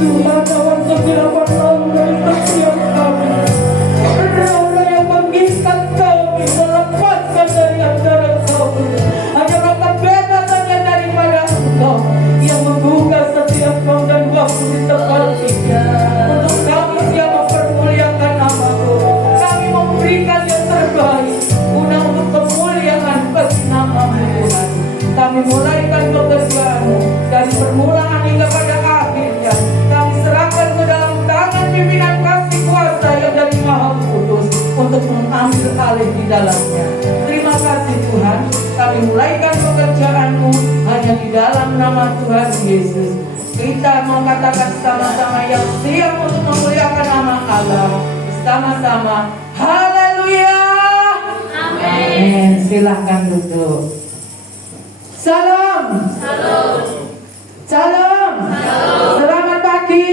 Tuhan awan kegelapan lalu dari setiap kami. Roh yang mengikat kami, melepaskan dari antara kami. Hanya roh bebasnya daripada Engkau yang membuka setiap ruang dan waktu di tempat ini. Untuk kami siap mempermuliakan nama-Mu. Kami memberikan yang terbaik guna untuk kemuliaan bagi nama-Mu Tuhan. Kami mulaikan pekerjaan-Mu dari permulaan hingga pada akhirnya. Kami serahkan ke dalam tangan pimpinan kasih kuasa yang dari Maha Kudus untuk mengambil alih di dalamnya. Terima kasih Tuhan. Kami mulaikan pekerjaan-Mu hanya di dalam nama Tuhan Yesus. Kita mengatakan sama-sama yang siap untuk memuliakan nama Allah. Sama-sama. Haleluya. Amin. Silahkan duduk. Salam. Salam. Salam. Selamat pagi.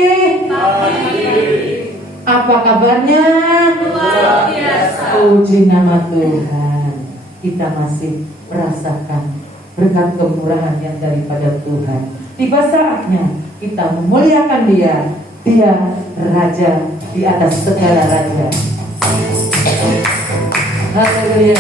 Apa kabarnya? Luar biasa. Puji nama Tuhan. Kita masih merasakan berkat kemurahan yang daripada Tuhan. Tiba saatnya kita memuliakan Dia. Dia Raja di atas segala raja. Haleluya.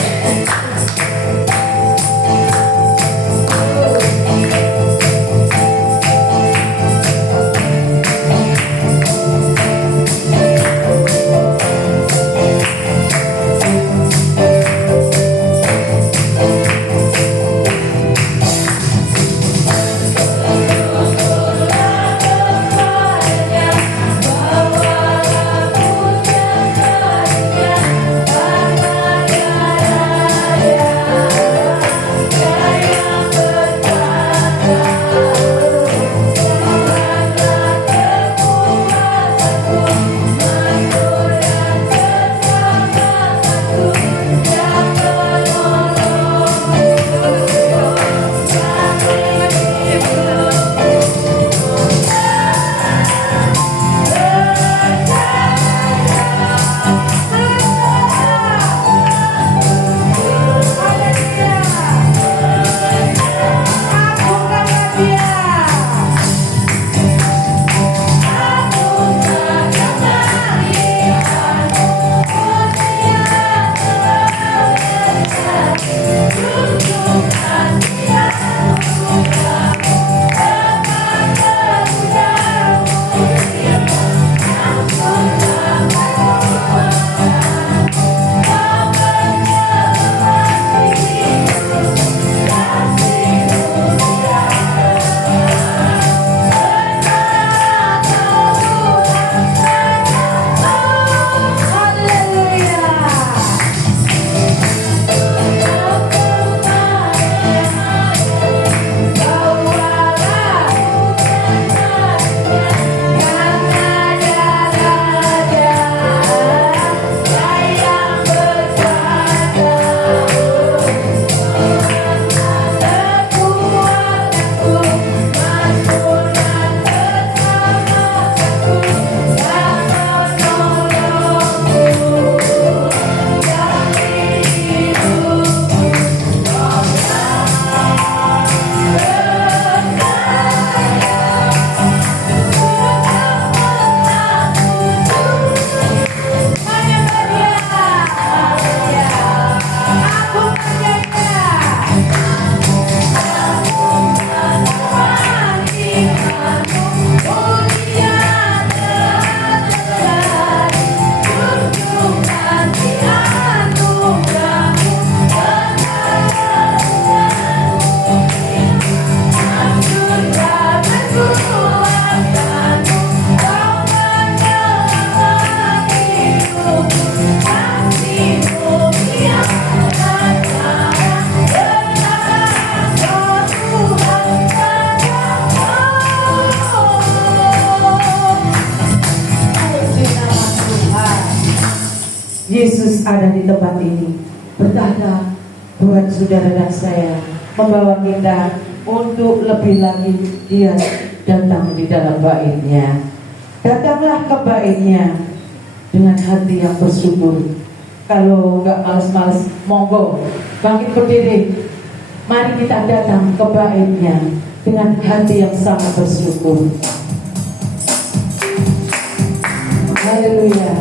Yesus ada di tempat ini. Berkata buat saudara dan saya, membawa kita untuk lebih lagi Dia datang di dalam bait-Nya. Datanglah ke bait-Nya dengan hati yang bersyukur. Kalau nggak males-males, monggo bangkit berdiri. Mari kita datang ke bait-Nya dengan hati yang sangat bersyukur. Haleluya.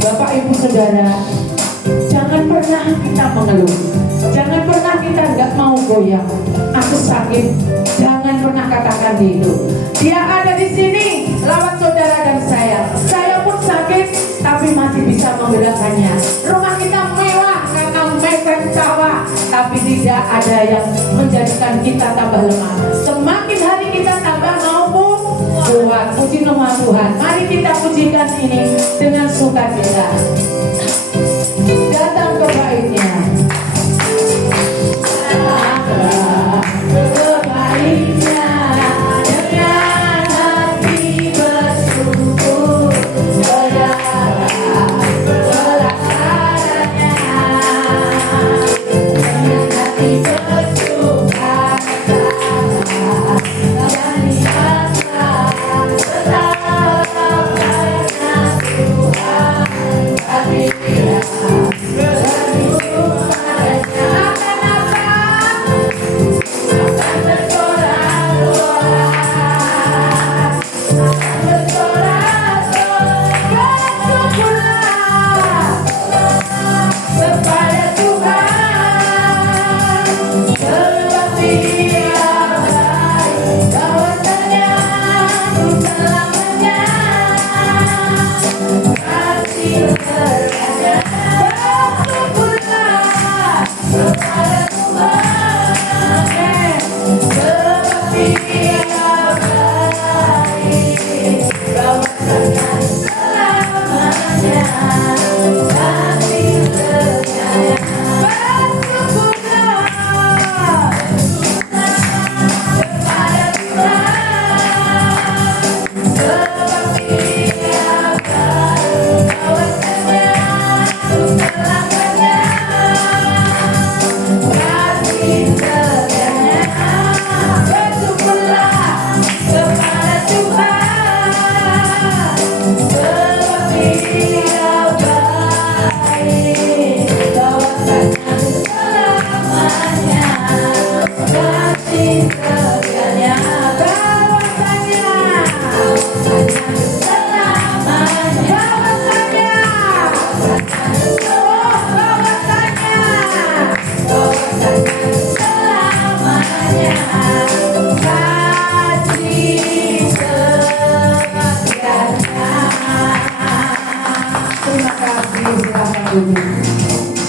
Bapak Ibu Saudara, jangan pernah kita mengeluh, jangan pernah kita nggak mau goyang. Aku sakit, jangan pernah katakan itu. Dia ada di sini, lawan saudara dan saya. Saya pun sakit, tapi masih bisa menggerakkannya. Rumah kita mewah karena mepet sawah, tapi tidak ada yang menjadikan kita tambah lemah. Semakin hari kita tambah mau kuat. Puji nama Tuhan. Mari kita pujikan ini dengan sukacita. Datang ke baitnya. Ke baitnya dengan hati bersyukur. Dengan hati bersuka dan niatlah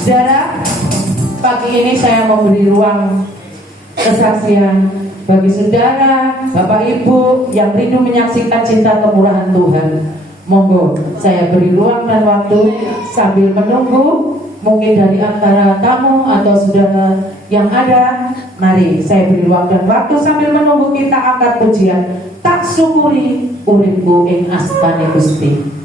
Saudara, pagi ini saya memberi ruang kesaksian bagi saudara, Bapak Ibu yang rindu menyaksikan cinta kemurahan Tuhan. Monggo saya beri ruang dan waktu sambil menunggu. Mungkin dari antara tamu atau saudara yang ada, mari saya beri ruang dan waktu sambil menunggu kita angkat pujian. Tak syukuri uripku ing astane Gusti.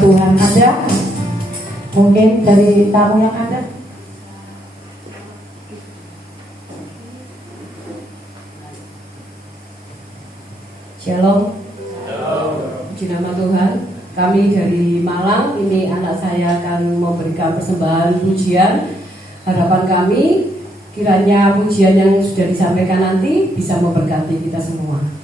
Tuhan. Ada? Mungkin dari tamu yang ada? Shalom. Puji nama Tuhan. Kami dari Malang, ini anak saya akan memberikan persembahan pujian. Harapan kami kiranya pujian yang sudah disampaikan nanti bisa memberkati kita semua.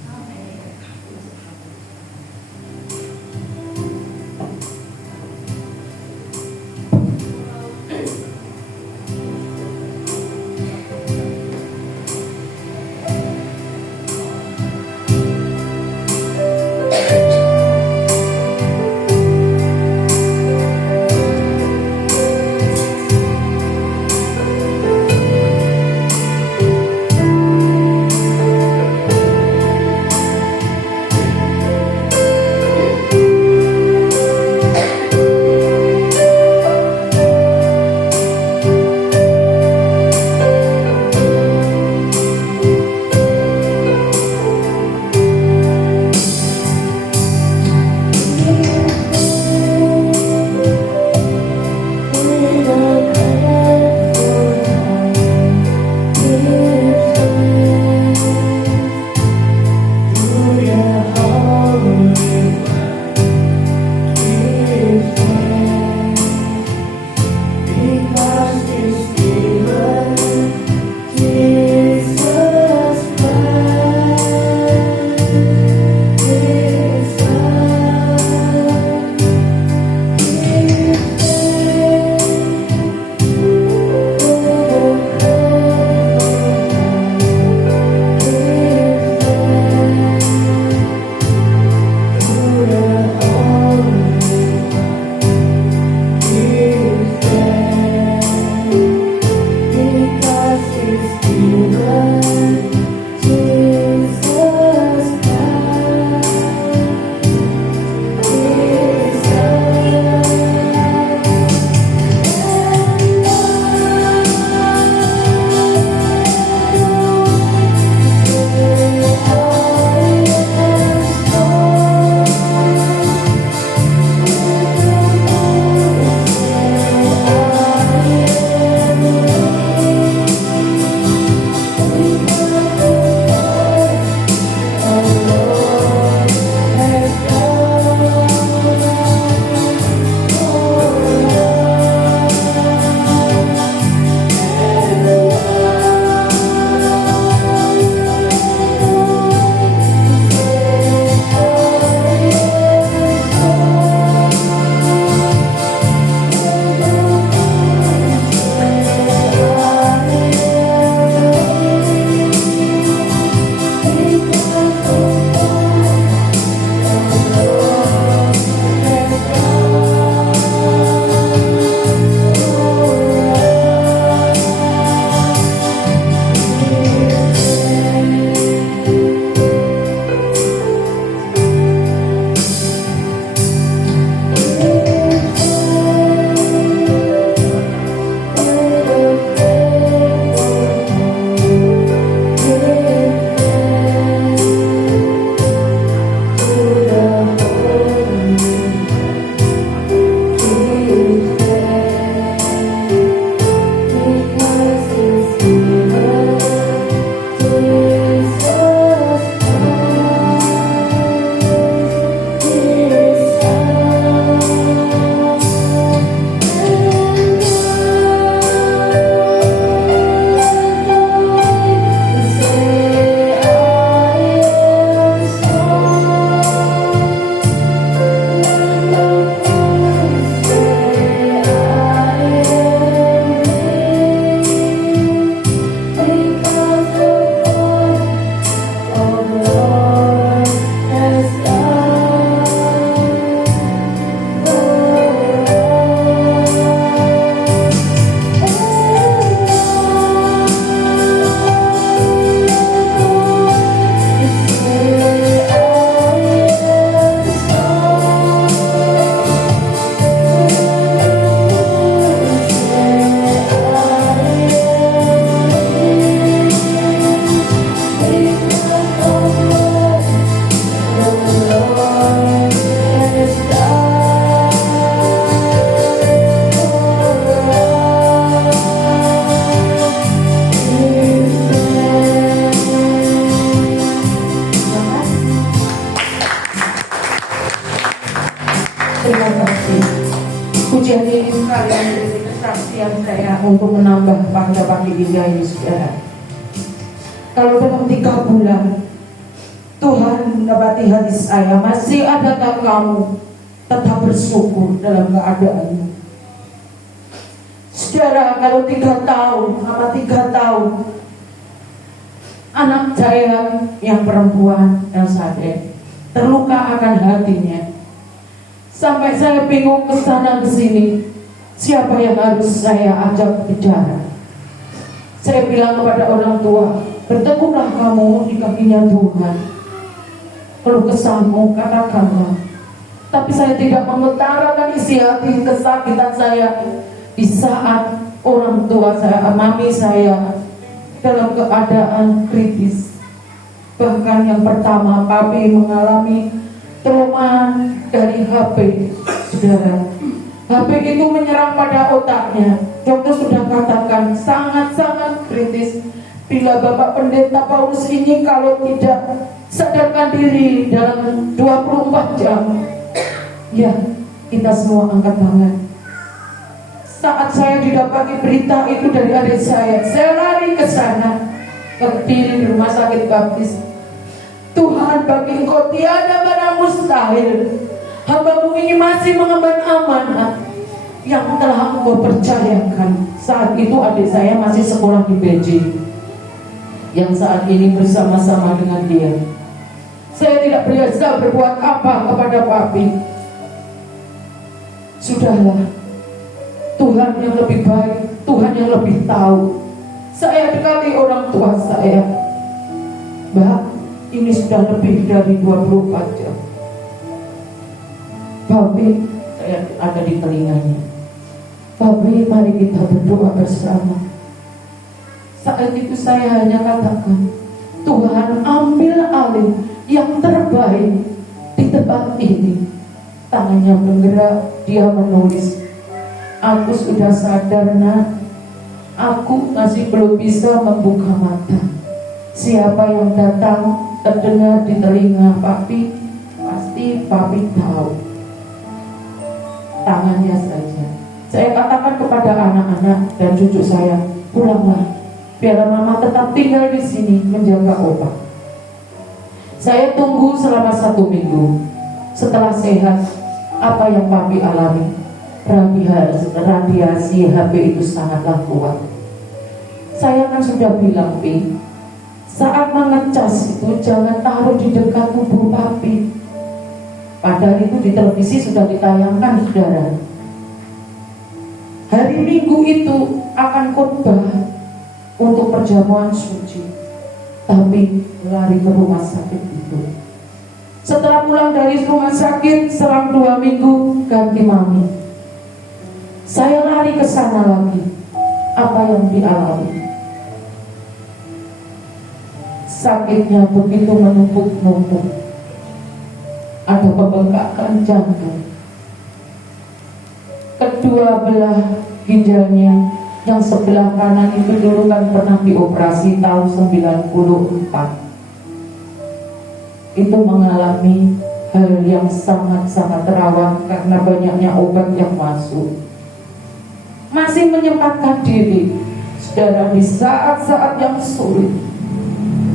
pujian ini sekalian menjadi kesaksian saya untuk menambah pada pagi indah ini, saudara. Kalau dalam 3 bulan Tuhan mendapati hati saya, masih adakah kamu tetap bersyukur dalam keadaanmu? Saudara, kalau 3 tahun, sama 3 tahun anak saya yang perempuan Elsade terluka akan hatinya, sampai saya bingung ke sana ke sini, siapa yang harus saya ajak bicara. Saya bilang kepada orang tua, bertekunlah kamu di kakinya Tuhan, keluh kesahmu katakanlah. Tapi saya tidak mengutarakan isi hati kesakitan saya di saat orang tua saya, mami saya dalam keadaan kritis. Bahkan yang pertama, papi mengalami trauma dari HP, saudara. HP itu menyerang pada otaknya. Dokter sudah katakan sangat-sangat kritis. Bila Bapak Pendeta Paulus ini kalau tidak sadarkan diri dalam 24 jam, ya kita semua angkat tangan. Saat saya didapati berita itu dari adik saya lari ke sana, berdiri di rumah sakit baptis. Tuhan, bagi Engkau tiada barang mustahil. Hamba-Mu ini masih mengemban amanat yang telah Engkau percayakan. Saat itu adik saya masih sekolah di Beijing, yang saat ini bersama-sama dengan dia. Saya tidak biasa berbuat apa kepada papi. Sudahlah, Tuhan yang lebih baik, Tuhan yang lebih tahu. Saya dekati orang tua saya, Mbak, ini sudah lebih dari 24 jam. Papi, saya ada di telinganya. Papi, mari kita berdoa bersama. Saat itu saya hanya katakan, Tuhan ambil alih yang terbaik di tempat ini. Tangannya bergerak, dia menulis, aku sudah sadar nak, aku masih belum bisa membuka mata. Siapa yang datang terdengar di telinga papi, pasti papi tahu. Tangannya saja. Saya katakan kepada anak-anak dan cucu saya, pulanglah, biar mama tetap tinggal di sini menjaga opa. Saya tunggu selama 1 minggu. Setelah sehat, apa yang papi alami? Radiasi HP itu sangatlah kuat. Saya kan sudah bilang, Pi, saat mengecas itu jangan taruh di dekat tubuh papi. Padahal itu di televisi sudah ditayangkan, saudara. Hari Minggu itu akan khotbah untuk perjamuan suci, tapi lari ke rumah sakit itu. Setelah pulang dari rumah sakit, selang 2 minggu ganti mami. Saya lari ke sana lagi. Apa yang dialami? Sakitnya begitu menumpuk-numpuk. Ada pembengkakan jantung. Kedua belah ginjalnya, yang sebelah kanan itu dulu kan pernah dioperasi tahun 94. Itu mengalami hal yang sangat-sangat rawan karena banyaknya obat yang masuk. Masih menyempatkan diri, saudara, di saat-saat yang sulit.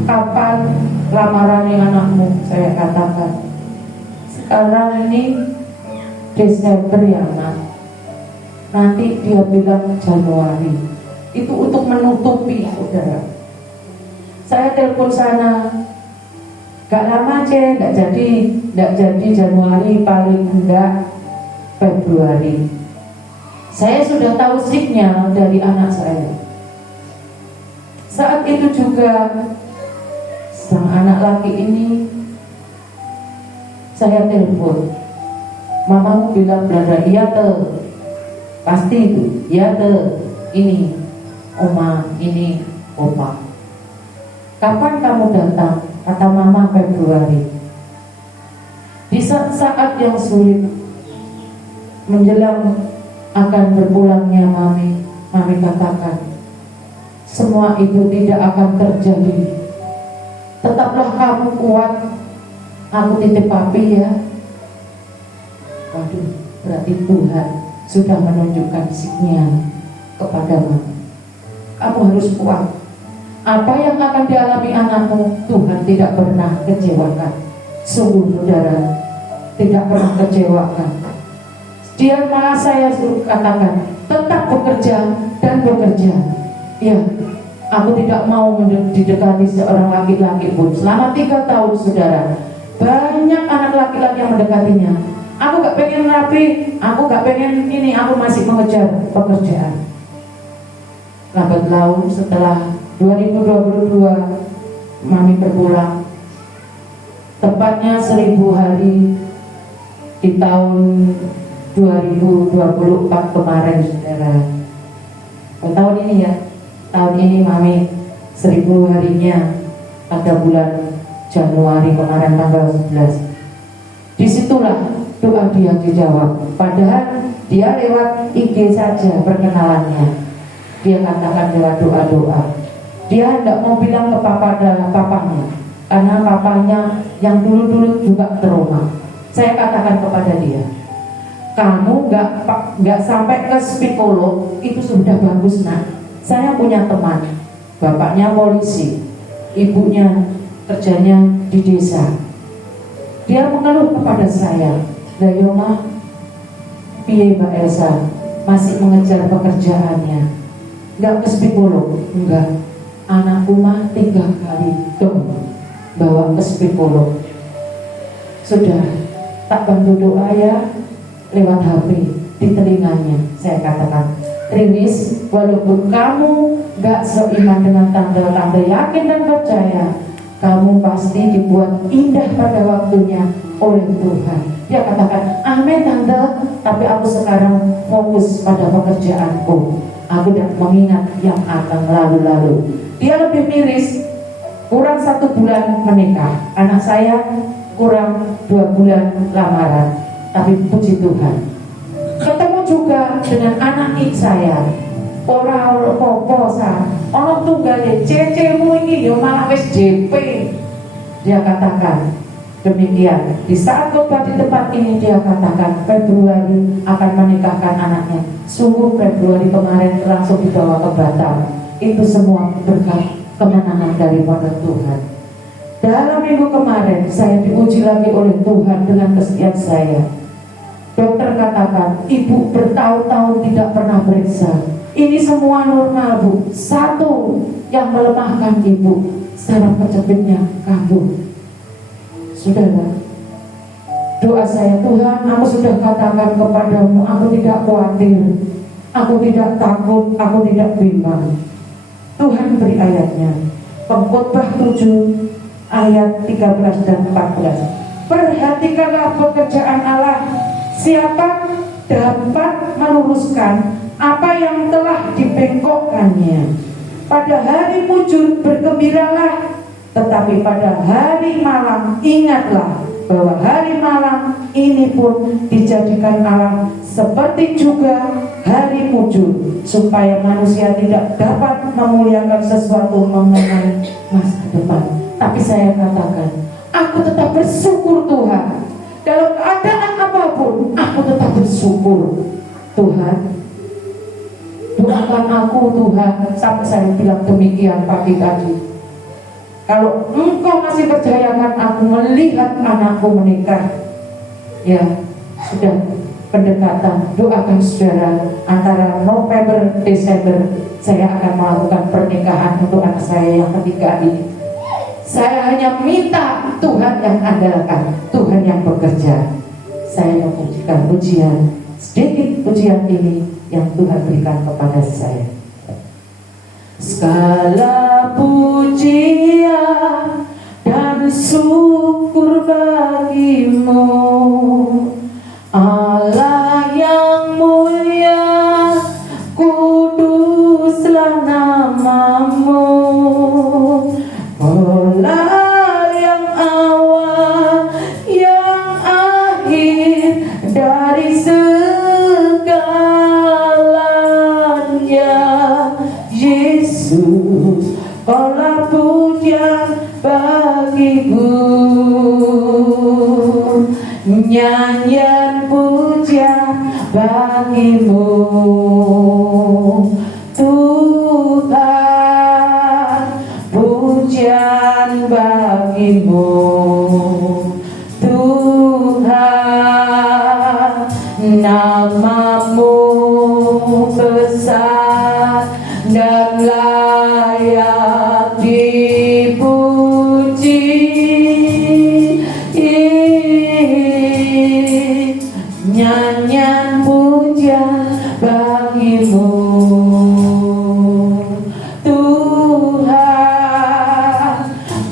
Kapan lamaran anakmu? Saya katakan, sekarang ini Desember ya nak. Nanti dia bilang Januari. Itu untuk menutupi, saudara. Saya telepon sana, gak lama aja, gak jadi Januari, paling enggak Februari. Saya sudah tahu signal dari anak saya. Saat itu juga sang anak laki ini saya telepon, mamamu bilang berada, iya tuh, pasti itu, iya tuh, ini oma, ini opa. Kapan kamu datang? Kata mama Februari. Di saat-saat yang sulit menjelang akan berpulangnya mami katakan, semua itu tidak akan terjadi. Tetaplah kamu kuat. Aku titip papi ya. Waduh, berarti Tuhan sudah menunjukkan sinyal kepadamu. Kamu harus kuat. Apa yang akan dialami anakmu, Tuhan tidak pernah kecewakan. Sungguh saudara, tidak pernah kecewakan. Dia malah saya suruh katakan, tetap bekerja dan bekerja. Ya, aku tidak mau didekati seorang laki-laki pun. Selama 3 tahun saudara, banyak anak laki-laki yang mendekatinya. Aku gak pengen rapi, aku gak pengen ini, aku masih mengejar pekerjaan. Lambat laun setelah 2022 Mami berpulang, tepatnya 1000 hari di tahun 2024 kemarin saudara. Tahun ini ya, tahun ini Mami 1000 harinya pada bulan Januari kemarin tanggal 11. Disitulah doa dia dijawab. Padahal dia lewat IG saja perkenalannya. Dia katakan lewat doa-doa. Dia tidak mau bilang ke papanya, karena papanya yang dulu-dulu juga trauma. Saya katakan kepada dia, kamu nggak sampai ke psikolog itu sudah bagus nak. Saya punya teman, bapaknya polisi, ibunya kerjanya di desa. Dia mengeluh kepada saya, Dayoma, piye Mbak Elsa masih mengejar pekerjaannya. Enggak ke psikolog, enggak. Anakku mah 3 kali bawa ke psikolog. Sudah tak bantu doa ya lewat HP di telinganya. Saya katakan, Riris, walaupun kamu enggak seiman dengan tanda-tanda yakin dan percaya, kamu pasti dibuat indah pada waktunya oleh Tuhan. Dia katakan, amin tante, tapi aku sekarang fokus pada pekerjaanku. Aku tidak mengingat yang akan lalu-lalu. Dia lebih miris, kurang 1 bulan menikah. Anak saya kurang 2 bulan lamaran. Tapi puji Tuhan, ketemu juga dengan anak saya. Orang popo sa, orang tunggale cecemu ini yo malah wis JP. Dia katakan demikian. Di saat khotbah di tempat ini dia katakan Februari akan menikahkan anaknya. Sungguh Februari kemarin langsung dibawa ke Batam. Itu semua berkat kemenangan daripada Tuhan. Dalam minggu kemarin saya diuji lagi oleh Tuhan dengan kesetiaan saya. Dokter katakan ibu bertahun-tahun tidak pernah periksa. Ini semua normal bu. Satu yang melemahkan ibu, saraf kejepitnya kambuh. Saudara, doa saya, Tuhan, aku sudah katakan kepadamu, aku tidak khawatir, aku tidak takut, aku tidak bimbang. Tuhan beri ayatnya, Pengkhotbah 7 ayat 13 dan 14. Perhatikanlah pekerjaan Allah, siapa dapat meluruskan apa yang telah dibengkokkannya. Pada hari mujur bergembiralah, tetapi pada hari malam ingatlah bahwa hari malam ini pun dijadikan Allah seperti juga hari mujur, supaya manusia tidak dapat memuliakan sesuatu mengenai masa depan. Tapi saya katakan, aku tetap bersyukur Tuhan. Dalam keadaan apapun, aku tetap bersyukur. Tuhan, doakan aku Tuhan. Sampai saya bilang demikian pagi tadi. Kalau engkau masih percayakan aku melihat anakku menikah, ya sudah pendekatan, doakan saudara, antara November Desember saya akan melakukan pernikahan untuk anak saya yang ketiga ini. Saya hanya minta Tuhan yang andalkan, Tuhan yang bekerja. Saya memberikan pujian, sedikit pujian ini yang Tuhan berikan kepada saya. Segala pujian dan syukur bagimu, Allah yang mulia, kuduslah namamu. Allah yang awal, yang akhir dari segalanya. Yesus, kaulah pujian bagiku, nyanyian pujian bagimu Tuhan, pujian bagimu Tuhan, namamu besar dan layak dipuji. Nyanyian pujian bagimu Tuhan,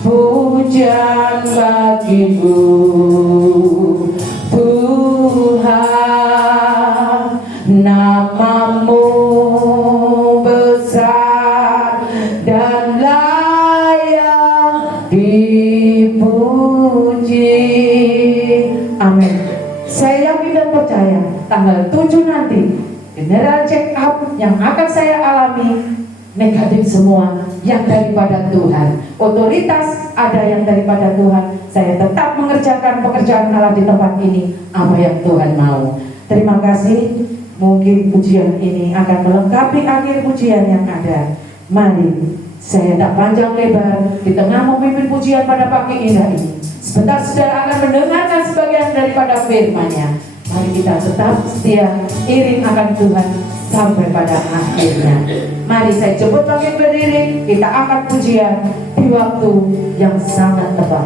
pujian bagimu Tuhan, namamu besar dan layak dipuji. Amin. Saya yakin dan percaya tanggal 7 nanti general check up yang akan saya alami negatif semua, yang daripada Tuhan. Otoritas ada yang daripada Tuhan. Saya tetap mengerjakan pekerjaan Allah di tempat ini, apa yang Tuhan mau. Terima kasih. Mungkin pujian ini akan melengkapi akhir pujian yang ada. Mari, saya tak panjang lebar di tengah memimpin pujian pada pagi indah ini. Sebentar saudara akan mendengarkan sebagian daripada firman-Nya. Mari kita tetap setia iring akan Tuhan sampai pada akhirnya. Mari saya jemput bangkit berdiri, kita angkat pujian di waktu yang sangat tepat.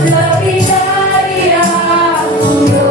Lebih dari aku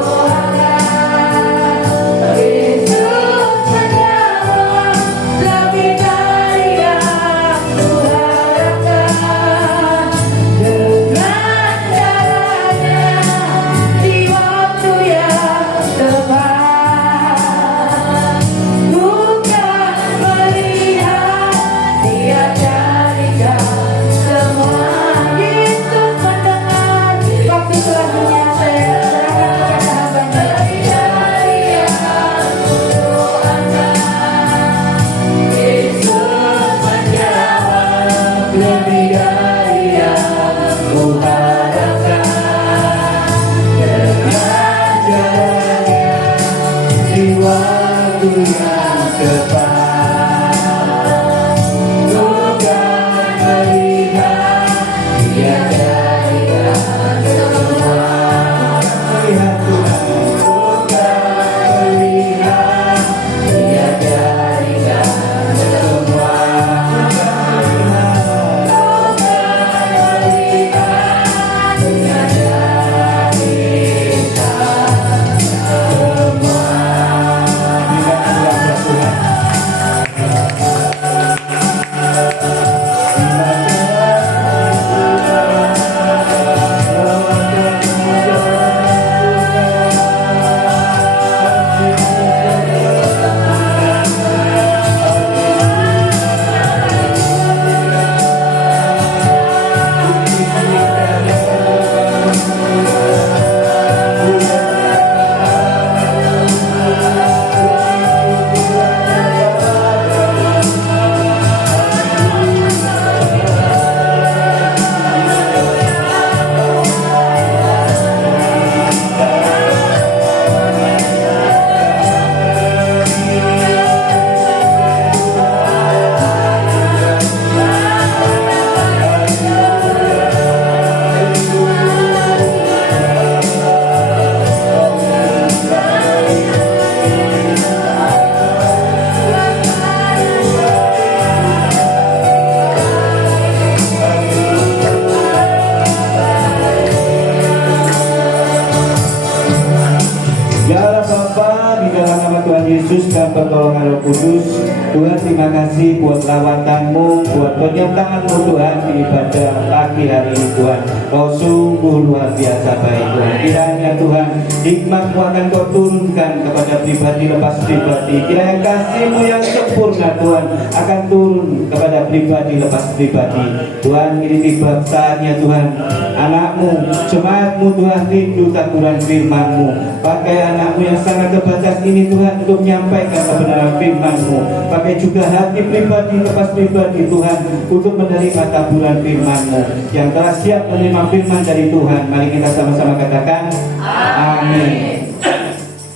Yesus dan pertolongan Roh Kudus. Tuhan, terima kasih buat lawatan-Mu, buat penyertaan-Mu Tuhan di ibadah pagi hari ini Tuhan. Kau sungguh luar biasa baik Tuhan. Kiranya Tuhan hikmat-Mu akan Kau turunkan kepada pribadi lepas pribadi. Kiranya kasih-Mu yang sempurna Tuhan akan turun kepada pribadi lepas pribadi. Tuhan, ini tiba saatnya Tuhan, anak-Mu, jemaat-Mu Tuhan rindu taburan firman-Mu. Pakai anak-Mu yang sangat terbatas ini Tuhan untuk menyampaikan kebenaran firman-Mu. Pakai juga hati pribadi lepas pribadi Tuhan untuk menerima taburan firman-Mu. Yang telah siap menerima firman dari Tuhan, mari kita sama-sama katakan amin.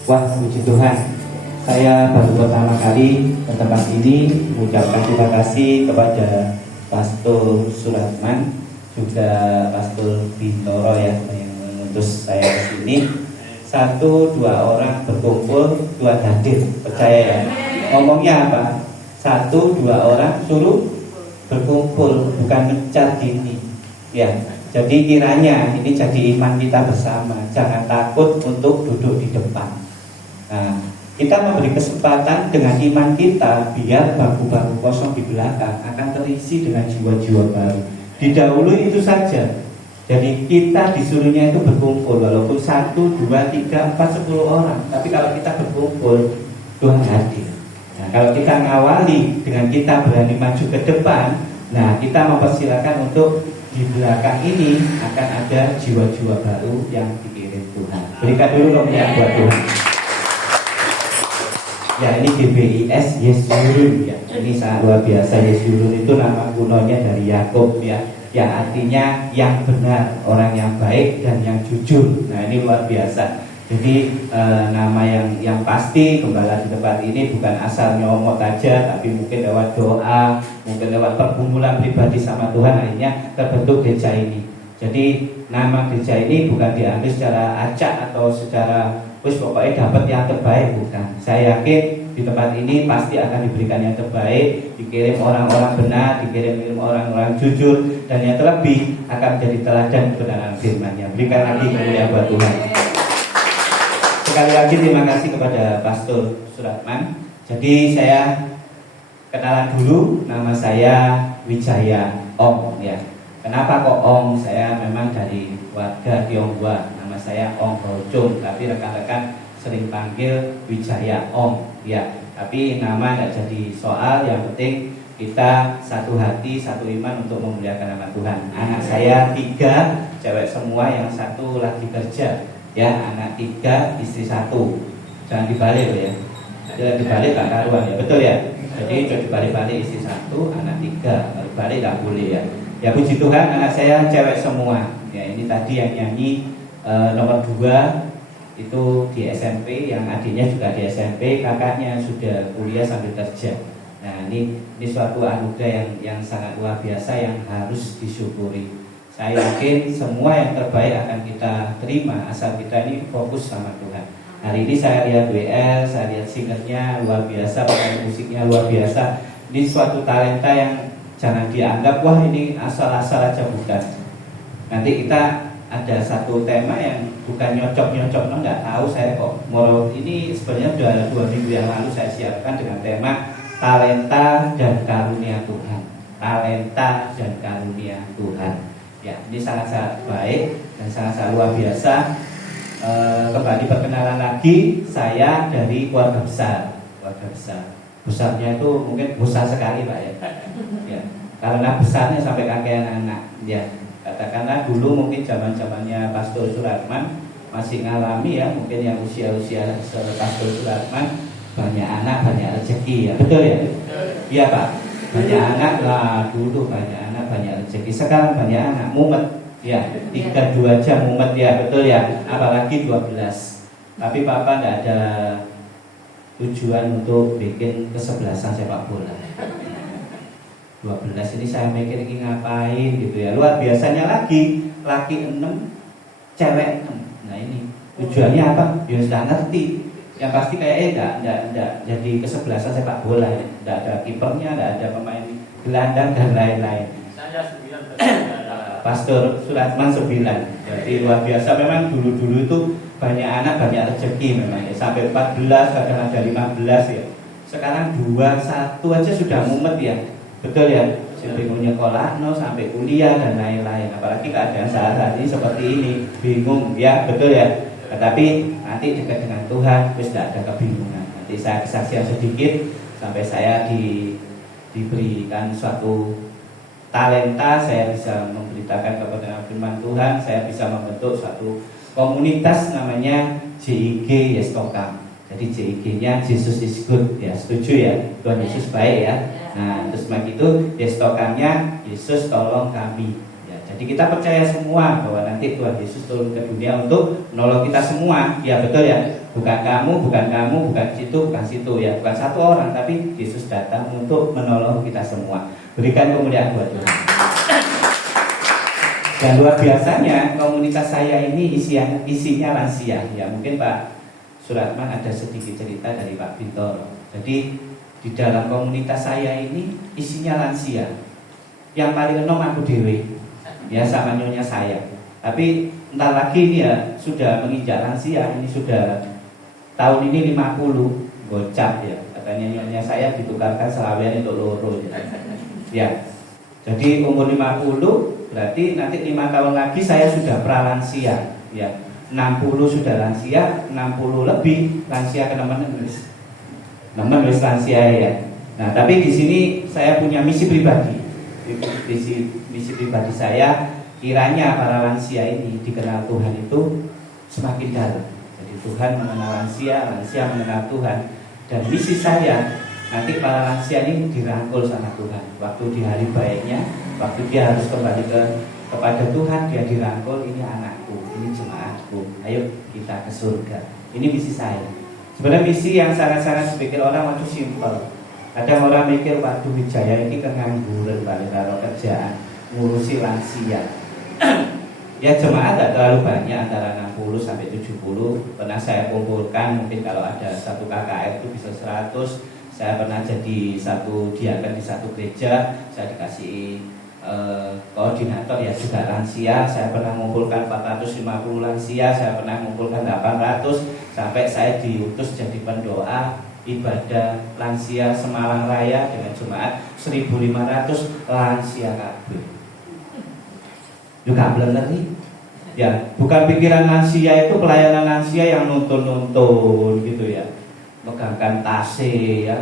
Wah, puji Tuhan, saya baru pertama kali ke tempat ini mengucapkan terima kasih kepada Pastor Suratman, juga Pastor Bintoro ya yang mengutus saya ke sini. 1-2 orang berkumpul, Tuhan hadir, percaya ya. Ngomongnya apa? 1-2 orang suruh berkumpul, bukan mencar dini ya. Jadi kiranya ini jadi iman kita bersama. Jangan takut untuk duduk di depan. Nah, kita memberi kesempatan dengan iman kita biar bangku-bangku kosong di belakang akan terisi dengan jiwa-jiwa baru. Didahului itu saja. Jadi kita disuruhnya itu berkumpul, walaupun 1, 2, 3, 4, 10 orang. Tapi kalau kita berkumpul, Tuhan hadir. Nah, kalau kita ngawali dengan kita berani maju ke depan, nah kita mempersilakan untuk di belakang ini akan ada jiwa-jiwa baru yang dikirim Tuhan. Berikan dulu rohnya buat Tuhan. Ya, ini GBIS Yesurun ya. Ini sangat luar biasa. Yesurun itu nama kunonya dari Yakub ya, yang artinya yang benar, orang yang baik dan yang jujur. Nah, ini luar biasa. Jadi nama yang pasti gembala di tempat ini bukan asal nyomot aja, tapi mungkin lewat doa, mungkin lewat pergumulan pribadi sama Tuhan akhirnya terbentuk gereja ini. Jadi nama gereja ini bukan diambil secara acak atau secara wis pokoknya dapat yang terbaik, bukan. Saya yakin di tempat ini pasti akan diberikan yang terbaik, dikirim orang-orang benar, dikirim orang-orang jujur, dan yang terlebih akan menjadi teladan kebenaran firman-Nya. Berikan lagi kemuliaan buat Tuhan. Sekali lagi terima kasih kepada Pastor Suratman. Jadi saya kenalan dulu, nama saya Wijaya Ong ya. Kenapa kok Ong? Saya memang dari warga Tionghoa. Nama saya Ong Bocung, tapi rekan-rekan sering panggil Wijaya Ong ya. Tapi nama tidak jadi soal, yang penting kita satu hati, satu iman untuk memuliakan nama Tuhan. Anak saya 3, cewek semua, yang 1 lagi kerja ya. Anak 3, istri 1. Jangan dibalik loh ya. Jangan dibalik gak karuan ya, betul ya. Jadi coba dibalik-balik, istri 1, anak 3. Kalau balik gak boleh ya. Ya puji Tuhan, anak saya cewek semua. Ya, ini tadi yang nyanyi nomor 2 itu di SMP, yang adiknya juga di SMP, kakaknya sudah kuliah sambil kerja. Nah, ini suatu anugerah yang sangat luar biasa yang harus disyukuri. Saya yakin semua yang terbaik akan kita terima asal kita ini fokus sama Tuhan. Hari ini saya lihat WL, saya lihat singernya luar biasa, pemain musiknya luar biasa. Ini suatu talenta yang jangan dianggap wah ini asal-asal aja, bukan. Nanti kita ada satu tema yang bukan nyocok-nyocok, nggak tahu saya kok. Mau ini sebenarnya sudah 2 minggu yang lalu saya siapkan dengan tema talenta dan karunia Tuhan. Talenta dan karunia Tuhan. Ya, ini sangat-sangat baik dan sangat-sangat luar biasa. Kembali perkenalan lagi, saya dari keluarga besar. Keluarga besar. Besarnya itu mungkin besar sekali Pak ya. Ya, karena besarnya sampai kakek anak. Ya, katakanlah dulu mungkin zaman-zamannya Pastor Suratman masih ngalami ya, mungkin yang usia-usia Pastor Suratman banyak anak banyak rezeki ya, betul ya? Iya Pak, banyak anak lah dulu, banyak anak banyak rezeki. Sekarang banyak anak mumet ya, 3-2 jam mumet ya, betul ya? Apalagi 12. Tapi Papa tidak ada tujuan untuk bikin kesebelasan sepak bola. 12 ini saya mikir ini ngapain gitu ya. Luar biasanya lagi, laki 6, cewek 6. Nah ini tujuannya apa? Ya sudah ngerti. Yang pasti kayaknya enggak jadi kesebelasan sepak bola ya. Enggak ada kipernya, enggak ada pemain gelandang dan lain-lain. Saya 9 Pastor Suratman 9. Ya, Jadi luar biasa, memang dulu-dulu itu banyak anak banyak rezeki memang ya. Sampai 14, kadang ada 15 ya. Sekarang 2, 1 aja sudah mumet ya. Betul ya, bingung nyekolah sampai kuliah dan lain-lain. Apalagi keadaan saat ini seperti ini, bingung ya, betul ya. Tetapi nanti dekat dengan Tuhan, terus tidak ada kebingungan. Nanti saya kesaksian sedikit sampai saya diberikan suatu talenta, saya bisa memberitakan kebenaran firman Tuhan, saya bisa membentuk suatu komunitas namanya JIG Yestokam. Jadi JIG-nya Jesus is good ya, setuju ya, Tuhan Yesus baik ya. Nah terus begitu Yestokamnya Yesus tolong kami. Ya, jadi kita percaya semua bahwa nanti Tuhan Yesus turun ke dunia untuk menolong kita semua. Ya betul ya, bukan kamu, bukan situ ya, bukan satu orang, tapi Yesus datang untuk menolong kita semua. Berikan kemuliaan buat Tuhan. Dan luar biasanya komunitas saya ini isinya lansia. Ya mungkin Pak Suratman ada sedikit cerita dari Pak Bintoro. Jadi di dalam komunitas saya ini isinya lansia. Yang paling enom aku dewe. Ya sama nyonya saya. Tapi entar lagi ini ya sudah menginjak lansia. Ini sudah tahun ini 50 gocap ya. Katanya nyonya saya ditukarkan selawian untuk loro ya. Ya, jadi umur 50 berarti nanti 5 tahun lagi saya sudah pralansia ya. 60 sudah lansia, 60 lebih lansia ke teman-teman lansia ya. Nah tapi di sini saya punya misi pribadi. Misi pribadi saya, kiranya para lansia ini dikenal Tuhan itu semakin dalam. Jadi Tuhan mengenal lansia, lansia mengenal Tuhan. Dan misi saya, nanti para lansia ini dirangkul sama Tuhan. Waktu di hari baiknya, waktu dia harus kembali kepada Tuhan, dia dirangkul, ini anakku, ini jemaatku, ayo kita ke surga. Ini misi saya. Sebenarnya misi yang sangat-sangat dipikir orang waktu simpel. Kadang orang mikir, waduh Wijaya ini kengangguran, balik taruh kerjaan, ngurusi lansia. Ya jemaat tidak terlalu banyak, antara 60 sampai 70. Pernah saya kumpulkan, mungkin kalau ada satu KKR itu bisa 100. Saya pernah jadi satu diaken di satu gereja, saya dikasih koordinator ya juga lansia. Saya pernah mengumpulkan 450 lansia, saya pernah mengumpulkan 800, sampai saya diutus jadi pendoa ibadah lansia Semalang Raya dengan jemaat 1.500 lansia kabeh. Juga bener nih. Ya, bukan pikiran lansia itu pelayanan lansia yang nuntun-nuntun gitu ya. Megangkan tase ya.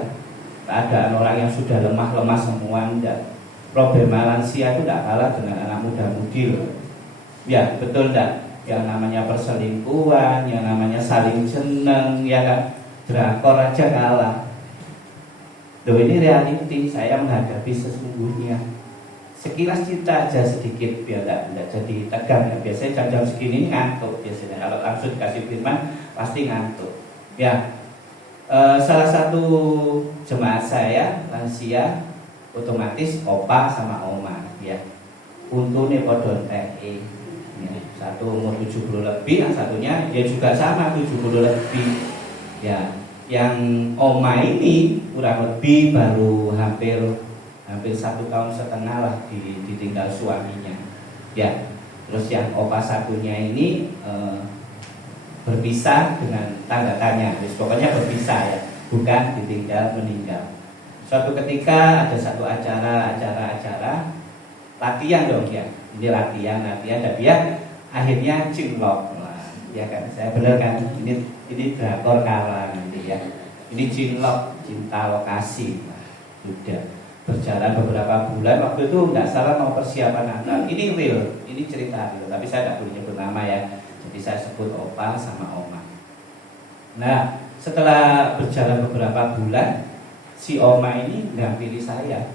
Keadaan orang yang sudah lemah-lemah semua enggak. Problema lansia itu tidak kalah dengan anak muda-mudi loh. Ya, betul enggak? Yang namanya perselingkuhan, yang namanya saling seneng, ya kan? Drakor aja kalah. Loh ini reality, saya menghadapi sesungguhnya. Sekilas cerita aja sedikit biar enggak jadi tegang ya. Biasanya jam-jam segini ngantuk biasanya. Kalau langsung dikasih firman pasti ngantuk. Ya. Salah satu jemaat saya lansia otomatis opa sama oma ya. Untune padha entek. Ya, satu umur 70 lebih, yang satunya dia juga sama 70 lebih. Ya, yang oma ini kurang lebih baru hampir 1,5 tahun lah ditinggal suaminya. Ya, terus yang opa satunya ini berpisah dengan tanda tanya. Pokoknya berpisah ya, bukan ditinggal meninggal. Suatu ketika ada satu acara latihan dong ya. Ini latihan dan dia akhirnya cinlok. Ya kan, saya benar kan? Ini drakor kalah nanti ya. Ini cinlok, cinta lokasi. Nah, sudah berjalan beberapa bulan, waktu itu nggak salah mau persiapan Natal. Ini real, ini cerita real, tapi saya nggak boleh nyebut nama ya. Jadi saya sebut opa sama oma. Nah, setelah berjalan beberapa bulan, si oma ini ngampiri saya,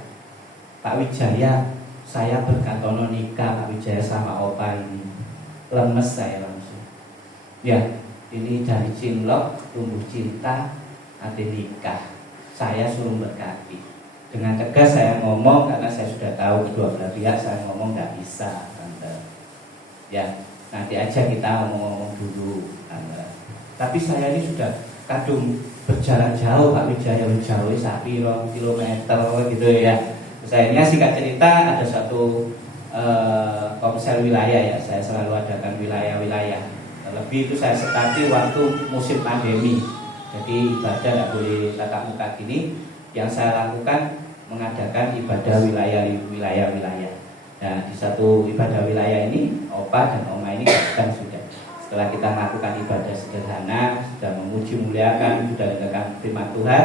Pak Wijaya, saya berkatono nikah Pak Wijaya sama opa ini. Lemes saya langsung. Ya, ini dari cinlok tumbuh cinta, nanti nikah. Saya suruh berkati. Dengan tegas saya ngomong karena saya sudah tahu kedua belah pihak, saya ngomong nggak bisa, tante. Ya, nanti aja kita ngomong dulu, tante. Tapi saya ini sudah kadung berjalan jauh Pak Wijaya, jauh sapi kilometer gitu ya. Saya ini singkat cerita ada satu komsel wilayah ya, saya selalu adakan wilayah-wilayah. Terlebih itu saya sekati waktu musim pandemi. Jadi ibadah tidak boleh tatap muka gini. Yang saya lakukan mengadakan ibadah wilayah-wilayah. Nah, di satu ibadah wilayah ini, opa dan oma ini kan sudah. Setelah kita melakukan ibadah sederhana, sudah memuji muliakan, sudah mendengarkan firman Tuhan.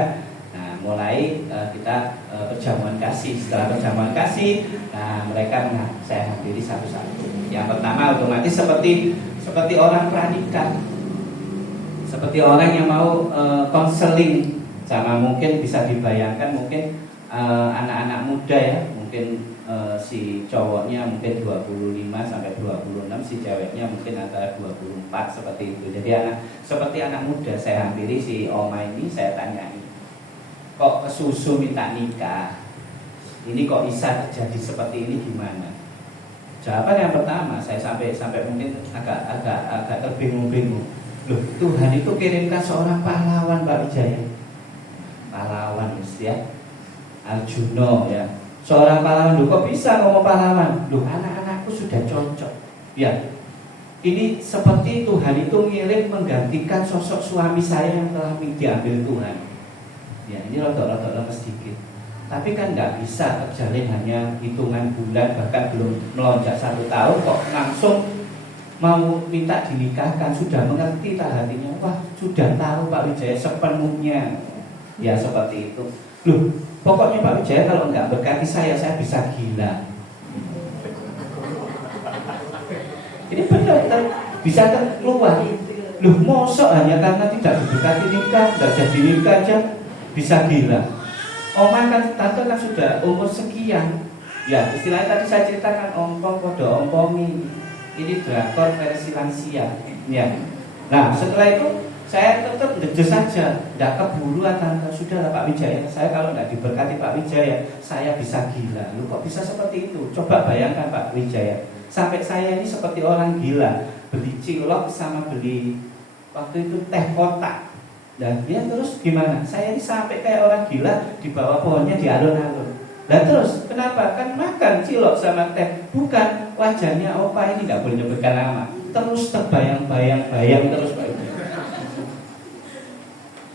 Nah, mulai kita perjamuan kasih. Setelah perjamuan kasih, nah mereka saya hampiri satu-satu. Yang pertama otomatis seperti orang pranikah, seperti orang yang mau konseling, sama mungkin bisa dibayangkan mungkin anak-anak muda ya, mungkin si cowoknya mungkin 25 sampai 26, si ceweknya mungkin antara 24 seperti itu. Jadi seperti anak muda saya hampiri si oma ini, saya tanyai, kok susu minta nikah? Ini kok bisa terjadi seperti ini, gimana? Jawaban yang pertama saya sampai mungkin agak terbingung-bingung. Loh, Tuhan itu kirimkan seorang pahlawan Pak Wijaya. Pahlawan ya. Arjuna ya. Seorang pahlawan, loh kok bisa ngomong pahlawan? Loh, anak-anakku sudah cocok. Ya. Ini seperti Tuhan itu ngirim menggantikan sosok suami saya yang telah diambil Tuhan. Ya, ini rada-rada lemes sedikit. Tapi kan nggak bisa terjalin hanya hitungan bulan, bahkan belum melonjak 1 tahun kok langsung mau minta dinikahkan. Sudah mengerti tak hatinya? Wah, sudah tahu Pak Wijaya sepenuhnya. Ya seperti itu. Loh, pokoknya Pak Wijaya kalau nggak berkati saya bisa gila. Ini benar bisa keluar. Loh, mosok hanya karena tidak diberkati nikah, nggak jadi nikah aja bisa gila. Oma kan, tante kan sudah umur sekian. Ya, istilahnya tadi saya ceritakan ompong podo ompongi. Ini drakor versi lansia. Ya. Nah, setelah itu saya tetap ngejes saja, tidak keburu tante. Sudahlah Pak Wijaya, saya kalau tidak diberkati Pak Wijaya, saya bisa gila. Lu kok bisa seperti itu? Coba bayangkan Pak Wijaya, sampai saya ini seperti orang gila, beli cilok sama beli waktu itu teh kotak. Dan dia terus gimana? Saya ini sampai kayak orang gila di bawah pohonnya di alun-alun. Dan terus kenapa? Kan makan cilok sama teh. Bukan, wajahnya opa ini nggak boleh nyebutkan nama. Terus terbayang-bayang terus Pak.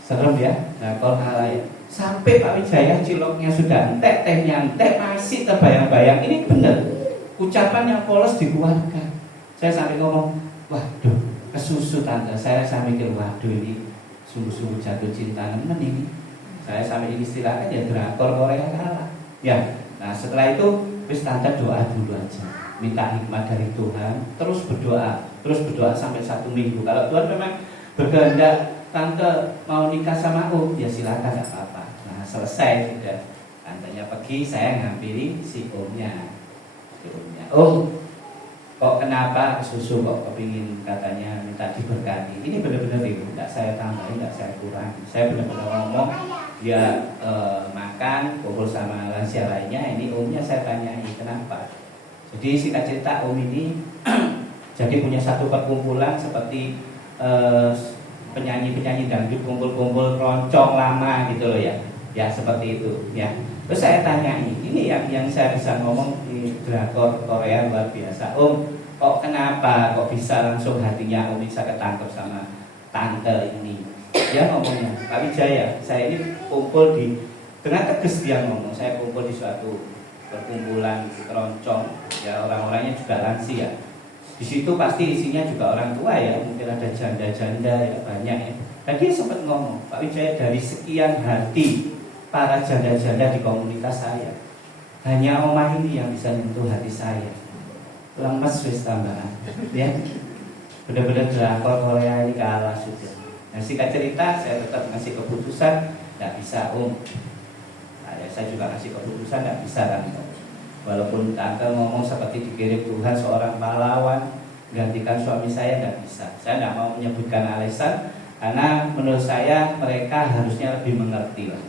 Serem ya. Nah, kalau halayak sampai Pak Wijaya ciloknya sudah entek, tehnya entek, masih terbayang-bayang. Ini benar. Ucapan yang polos dikeluarkan. Saya sampai ngomong, waduh, kesusu tante. Saya mikir, waduh ini sungguh-sungguh jatuh cinta nemen ini. Saya sampai istilahkan ya drakor Korea kalah. Ya, nah setelah itu wis tante doa dulu aja, minta hikmat dari Tuhan, terus berdoa sampai 1 minggu. Kalau Tuhan memang berkehendak tante mau nikah sama Om, ya silakan, nggak apa-apa. Nah selesai sudah, tantenya pergi, saya ngampiri si Omnya. Om, kok kenapa susu kok kepingin katanya minta diberkati? Ini benar-benar itu, tidak saya tambahin, tidak saya kurangi. Saya benar-benar ngomong, dia makan, kumpul sama lansia lainnya. Ini omnya saya tanyai kenapa. Jadi singkat cerita, om ini jadi punya satu perkumpulan seperti penyanyi-penyanyi dangdut kumpul-kumpul roncong lama gitu loh ya. Ya seperti itu ya. Terus saya tanyai, ini yang saya bisa ngomong di drakor Korea luar biasa. Om, kok kenapa kok bisa langsung hatinya Om bisa ketangkep sama tante ini? Dia ngomongnya, Pak Wijaya, saya ini kumpul dengan tegas dia ngomong, saya kumpul di suatu perkumpulan keroncong, ya orang-orangnya juga lansia. Di situ pasti isinya juga orang tua ya, mungkin ada janda-janda ya banyak ya. Dan dia sempat ngomong, Pak Wijaya, dari sekian hati para janda-janda di komunitas saya, hanya omah ini yang bisa menyentuh hati saya. Lemes wis tambahan, ya. Benar-benar drakor Korea ini kalah sudah. Nah, singkat cerita, saya tetap ngasih keputusan, nggak bisa Om. Nah, saya juga ngasih keputusan, nggak bisa kan. Walaupun tante ngomong seperti dikirim Tuhan seorang pahlawan, gantikan suami saya, nggak bisa. Saya nggak mau menyebutkan alasan, karena menurut saya mereka harusnya lebih mengerti lah.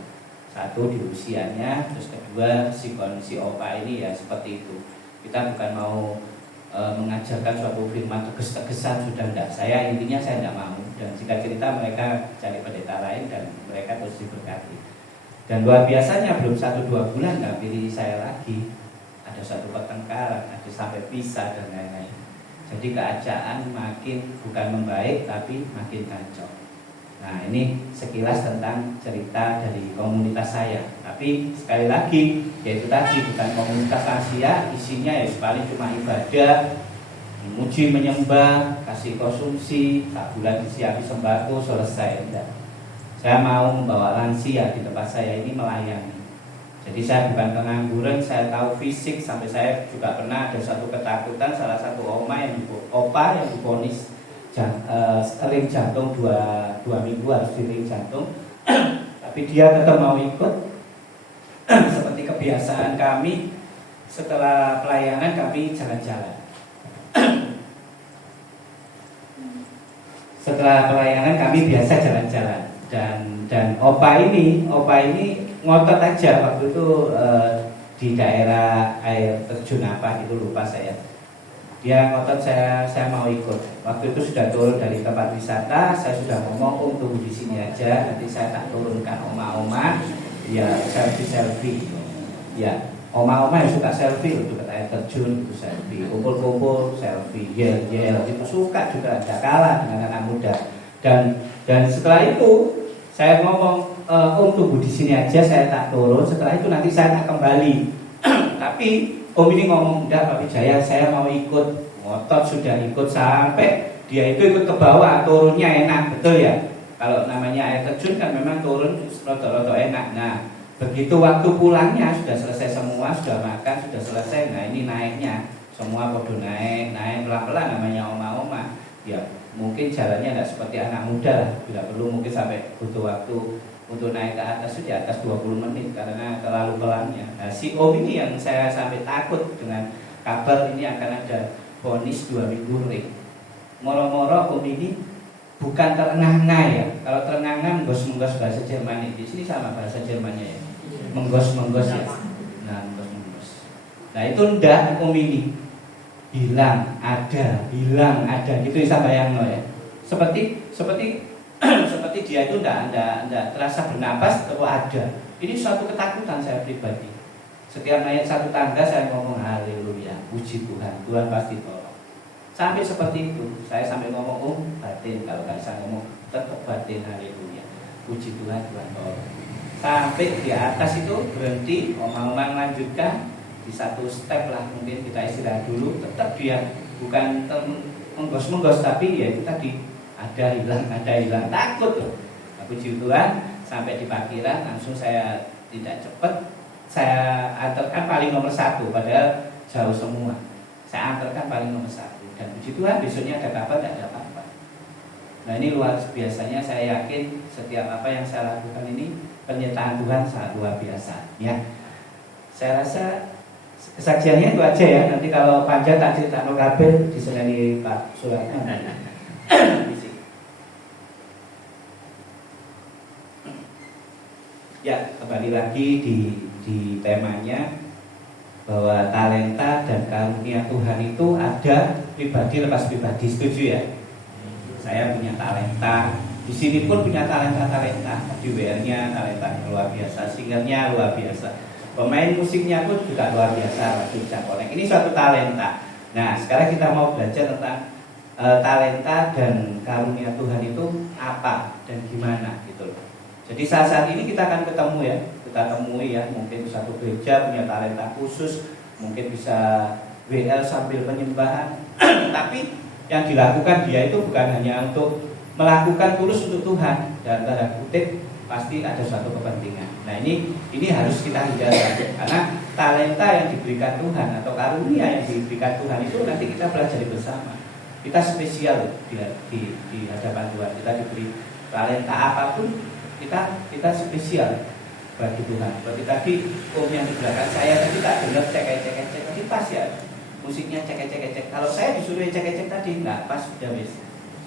Satu, di usianya, terus kedua, si kondisi opa ini ya seperti itu. Kita bukan mau mengajarkan suatu firman tegas-tegasan, sudah enggak. Saya intinya saya enggak mau. Dan jika cerita mereka cari pendeta lain dan mereka terus diberkati. Dan luar biasanya belum 1-2 bulan nggak pilih saya lagi. Ada ada satu pertengkaran, ada sampai pisah dan lain-lain. Jadi keadaan makin bukan membaik tapi makin kacau. Nah, ini sekilas tentang cerita dari komunitas saya. Tapi sekali lagi, yaitu tadi bukan komunitas Asia, isinya ya paling cuma ibadah, memuji, menyembah, kasih konsumsi, tak bulan disiapi sembako, selesai. Enggak. Saya mau membawa lansia di tempat saya ini melayani. Jadi saya bukan pengangguran, saya tahu fisik, sampai saya juga pernah ada satu ketakutan, salah satu opa yang divonis ring jantung 2 minggu harus di ring jantung. Tapi dia tetap mau ikut. Seperti kebiasaan kami, setelah pelayanan kami jalan-jalan. Setelah pelayanan kami biasa jalan-jalan. Dan opa ini ngotot aja waktu itu di daerah air terjun apa gitu, lupa saya. Dia ngotot saya mau ikut. Waktu itu sudah turun dari tempat wisata, saya sudah ngomong tunggu di sini aja, nanti saya tak turunkan oma-oma, ya selfie. Ya, oma-oma yang suka selfie untuk ke air terjun itu selfie, kumpul-kumpul selfie, yel itu suka juga, tidak kalah dengan anak muda. Dan setelah itu saya ngomong, tunggu di sini aja, saya tak turun. Setelah itu nanti saya tak kembali. Tapi Om ini ngomong, enggak Pak Wijaya, saya mau ikut. Ngotot sudah ikut sampai dia itu ikut ke bawah, turunnya enak, betul ya. Kalau namanya air terjun kan memang turun roto-roto enak. Nah, begitu waktu pulangnya sudah selesai semua, sudah makan, sudah selesai. Nah, ini naiknya semua podo naik pelan-pelan, namanya oma-oma. Ya, mungkin jalannya tidak seperti anak muda lah. Bila perlu mungkin sampai butuh waktu untuk naik ke atas itu di atas 20 menit karena terlalu pelannya. Nah, si Om ini yang saya sampai takut dengan kabar ini akan ada vonis 2 minggu ring. Moro-moro Om ini bukan terengah-engah ya. Kalau terengah-engah menggos-menggos bahasa Jerman, di sini sama bahasa Jermannya ya. Menggos-menggos ya. Nah, menggos-menggos. Nah, itu ndak Om ini. Bilang ada gitu bisa bayangno ya. Seperti dia itu enggak terasa bernapas atau ada. Ini suatu ketakutan saya pribadi. Setiap naik satu tangga saya ngomong haleluya, puji Tuhan, Tuhan pasti tolong. Sampai seperti itu, saya sampai ngomong batin, kalau nggak bisa ngomong tetap batin haleluya, puji Tuhan, Tuhan tolong. Sampai di atas itu berhenti, omang-omang lanjutkan di satu step lah, mungkin kita istirahat dulu. Tetap dia bukan menggos-menggos, tapi ya itu tadi ada hilang, takut loh. Puji Tuhan, sampai di parkiran langsung saya tidak cepat, saya antarkan paling nomor 1, padahal jauh semua. Saya antarkan paling nomor 1, dan puji Tuhan besoknya ada kabar, tidak ada apa-apa. Nah, ini luar biasanya, saya yakin setiap apa yang saya lakukan ini penyertaan Tuhan sangat luar biasa ya. Saya rasa kesaksiannya itu aja ya. Nanti kalau panjang tak cerita no kabel disenani Pak Suratno. Ya, kembali lagi di temanya bahwa talenta dan karunia Tuhan itu ada pribadi lepas pribadi, setuju ya? Saya punya talenta, di sini pun punya talenta, di WR-nya talenta luar biasa, singernya luar biasa, pemain musiknya pun juga luar biasa, bisa connect. Ini suatu talenta. Nah, sekarang kita mau belajar tentang talenta dan karunia Tuhan itu apa dan gimana gitu loh. Jadi saat ini kita akan ketemu ya, kita temui ya, mungkin satu gereja punya talenta khusus, mungkin bisa WL sambil penyembahan. Tapi yang dilakukan dia itu bukan hanya untuk melakukan tulus untuk Tuhan, dan tanda kutip pasti ada suatu kepentingan. Nah, ini harus kita hindari, karena talenta yang diberikan Tuhan atau karunia yang diberikan Tuhan itu nanti kita pelajari bersama. Kita spesial di hadapan Tuhan. Kita diberi talenta apapun, kita spesial bagi Tuhan. Seperti tadi Om yang di belakang saya tadi tak dengar cek tadi pas ya, musiknya cek. Kalau saya disuruh cek tadi nggak pas, sudah wis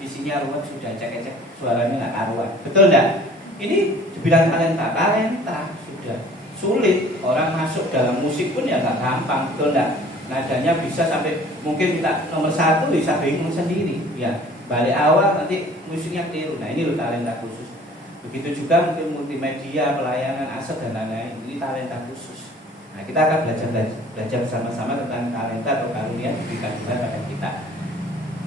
isinya ruwet, sudah cek suaranya nggak karuan, betul nggak? Ini dibilang talenta sudah sulit. Orang masuk dalam musik pun ya nggak gampang, betul nggak? Nadanya bisa sampai mungkin kita nomor 1 bisa bingung sendiri ya, balik awal nanti musiknya keliru. Nah, ini loh talenta khusus. Begitu juga mungkin multimedia, pelayanan aset dan lain-lain, ini talenta khusus. Nah, kita akan belajar bersama-sama tentang talenta atau karunia diberikan Tuhan pada kita.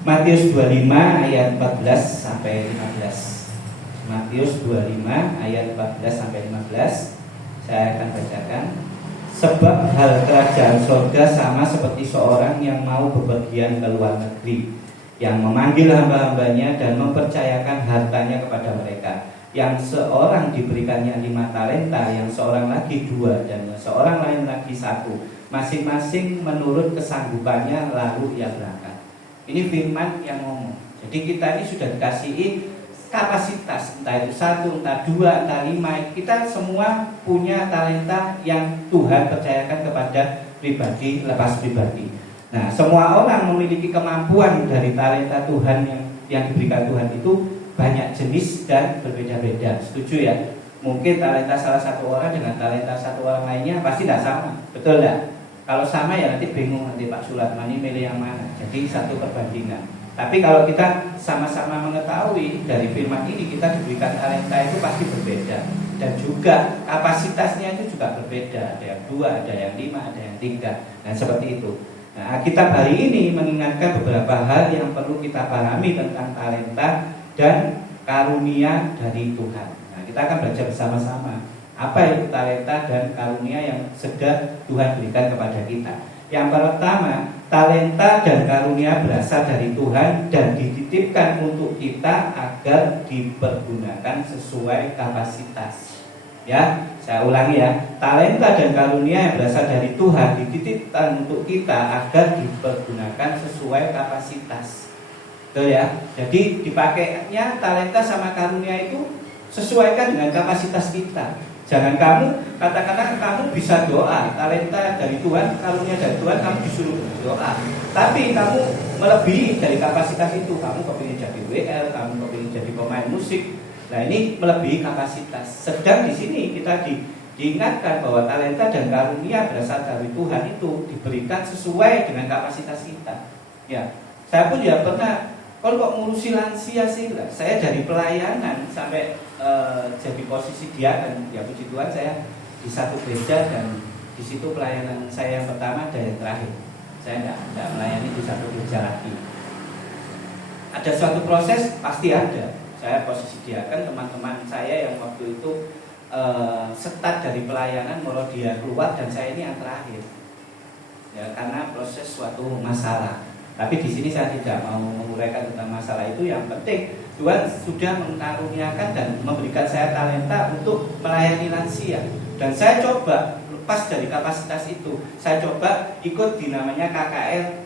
Matius 25 ayat 14 sampai 15. Matius 25 ayat 14 sampai 15. Saya akan bacakan. Sebab hal kerajaan sorga sama seperti seorang yang mau bepergian ke luar negeri, yang memanggil hamba-hambanya dan mempercayakan hartanya kepada mereka. Yang seorang diberikannya 5 talenta, yang seorang lagi 2, dan seorang lain lagi 1, masing-masing menurut kesanggupannya, lalu ia berangkat. Ini firman yang ngomong. Jadi kita ini sudah dikasihi kapasitas, entah itu 1, entah 2, entah 5. Kita semua punya talenta yang Tuhan percayakan kepada pribadi, lepas pribadi. Nah, semua orang memiliki kemampuan dari talenta Tuhan yang diberikan Tuhan itu banyak jenis dan berbeda-beda. Setuju ya? Mungkin talenta salah satu orang dengan talenta satu orang lainnya pasti tidak sama, betul tidak? Kalau sama ya nanti bingung nanti Pak Sulatman ini milih yang mana. Jadi satu perbandingan. Tapi kalau kita sama-sama mengetahui dari firman ini, kita diberikan talenta itu pasti berbeda. Dan juga kapasitasnya itu juga berbeda. Ada yang 2, ada yang 5, ada yang 3. Dan seperti itu. Nah, Alkitab hari ini mengingatkan beberapa hal yang perlu kita pahami tentang talenta dan karunia dari Tuhan. Nah, kita akan belajar bersama-sama apa itu talenta dan karunia yang sedang Tuhan berikan kepada kita. Yang pertama, talenta dan karunia berasal dari Tuhan dan dititipkan untuk kita agar dipergunakan sesuai kapasitas. Ya, saya ulangi ya. Talenta dan karunia yang berasal dari Tuhan dititipkan untuk kita agar dipergunakan sesuai kapasitas. Betul ya? Jadi dipakainya talenta sama karunia itu sesuaikan dengan kapasitas kita. Jangan kamu, katakanlah kamu bisa doa, talenta dari Tuhan, karunia dari Tuhan, kamu disuruh berdoa. Tapi kamu melebihi dari kapasitas itu. Kamu kepingin jadi WL, kamu kepingin jadi pemain musik. Nah, ini melebihi kapasitas. Sedang di sini kita diingatkan bahwa talenta dan karunia berasal dari Tuhan itu diberikan sesuai dengan kapasitas kita. Ya, saya pun ya pernah. Kalau kok ngurusi lansia sih lah. Saya dari pelayanan sampai jadi posisi diaken. Ya puji Tuhan saya di satu gereja dan di situ pelayanan saya yang pertama dan yang terakhir. Saya tidak melayani di satu gereja lagi. Ada suatu proses pasti ada. Saya posisi diaken, teman-teman saya yang waktu itu start dari pelayanan mulai dia keluar dan saya ini yang terakhir. Ya karena proses suatu masalah. Tapi di sini saya tidak mau menguraikan tentang masalah itu. Yang penting Tuhan sudah mengaruniakan dan memberikan saya talenta untuk melayani lansia. Dan saya coba lepas dari kapasitas itu. Saya coba ikut di namanya KKL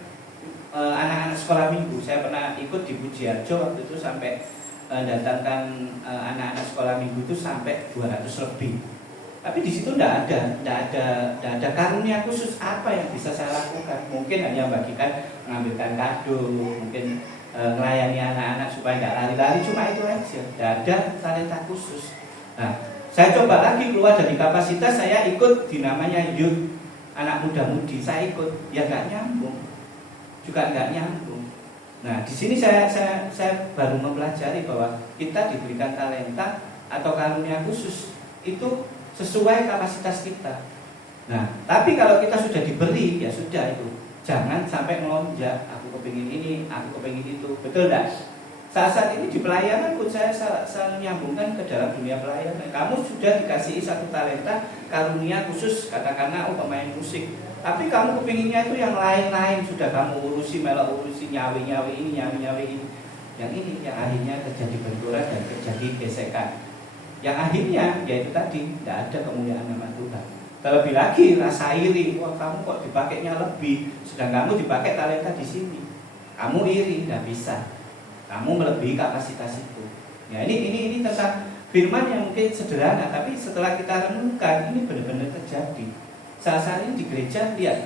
anak-anak sekolah minggu. Saya pernah ikut di Pujiarjo waktu itu sampai datangkan anak-anak sekolah minggu itu sampai 200 lebih. Tapi di situ tidak ada karunia khusus apa yang bisa saya lakukan. Mungkin hanya bagikan, mengambilkan kado, mungkin melayani anak-anak supaya tidak lari-lari, cuma itu aja. Tidak ada talenta khusus. Nah, saya coba lagi keluar dari kapasitas, saya ikut di namanya youth, anak muda-mudi. Saya ikut, ya nggak nyambung, juga nggak nyambung. Nah, di sini saya baru mempelajari bahwa kita diberikan talenta atau karunia khusus itu sesuai kapasitas kita. Nah, tapi kalau kita sudah diberi, ya sudah itu. Jangan sampai melonjak. Aku kepingin ini, aku kepingin itu. Betul tidak? Saat ini di pelayanan pun saya menyambungkan ke dalam dunia pelayanan. Kamu sudah dikasihi satu talenta, karunia khusus, katakanlah pemain musik. Tapi kamu kepinginnya itu yang lain-lain. Sudah kamu urusi, malah urusi nyawi-nyawi ini, nyawi-nyawi ini. Yang ini, yang akhirnya terjadi benturan dan terjadi gesekan. Yang akhirnya yaitu tadi tidak ada kemuliaan nama Tuhan. Terlebih lagi rasa iri, wah kamu kok dipakainya lebih, sedang kamu dipakai talenta di sini. Kamu iri, tidak bisa. Kamu melebihi kapasitas itu. Ya ini tentang firman yang mungkin sederhana, tapi setelah kita renungkan ini benar-benar terjadi. Saat ini di gereja lihat,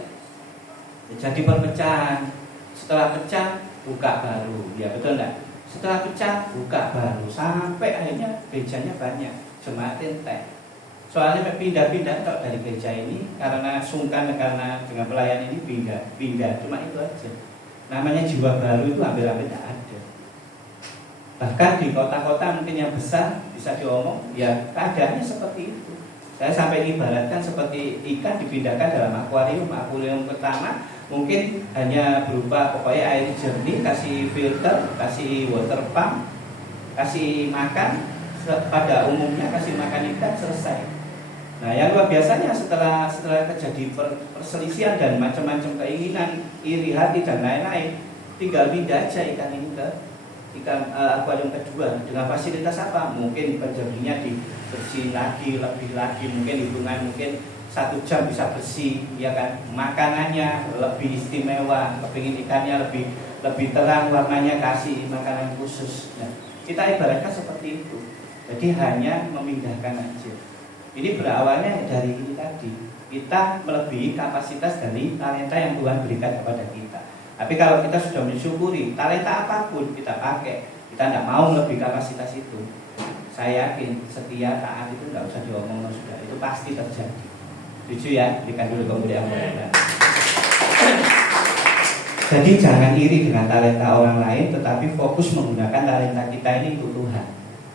jadi perpecahan. Setelah pecah buka baru, ya betul enggak? Setelah pecah, buka baru. Sampai akhirnya gerejanya banyak, jemaat entek. Soalnya pindah-pindah dari gereja ini karena sungkan, karena dengan pelayan ini pindah. Cuma itu aja. Namanya jiwa baru itu hampir-hampir tidak ada. Bahkan di kota-kota mungkin yang besar bisa diomong, ya keadaannya seperti itu. Saya sampai ibaratkan seperti ikan dipindahkan dalam akuarium. Akuarium pertama mungkin hanya berupa pokoknya air jernih, kasih filter, kasih water pump, kasih makan, pada umumnya kasih makan ikan, selesai. Nah, yang luar biasanya setelah terjadi perselisihan dan macam-macam keinginan, iri hati dan lain-lain, tinggal pindah aja ikan ini ke akuarium kedua. Dengan fasilitas apa? Mungkin penjernihnya dibersihin lagi, lebih lagi, mungkin hitungan mungkin 1 jam bisa bersih, ya kan? Makanannya lebih istimewa, kepingin ikannya lebih terang warnanya, kasih makanan khusus. Nah, kita ibaratkan seperti itu. Jadi hanya memindahkan aja. Ini berawalnya dari ini tadi. Kita melebihi kapasitas dari talenta yang Tuhan berikan kepada kita. Tapi kalau kita sudah mensyukuri talenta apapun kita pakai, kita tidak mau lebih kapasitas itu. Saya yakin setia taat itu nggak usah diomong, sudah itu pasti terjadi. Setuju ya? Berikan dulu kemudian. Jadi jangan iri dengan talenta orang lain, tetapi fokus menggunakan talenta kita ini untuk Tuhan.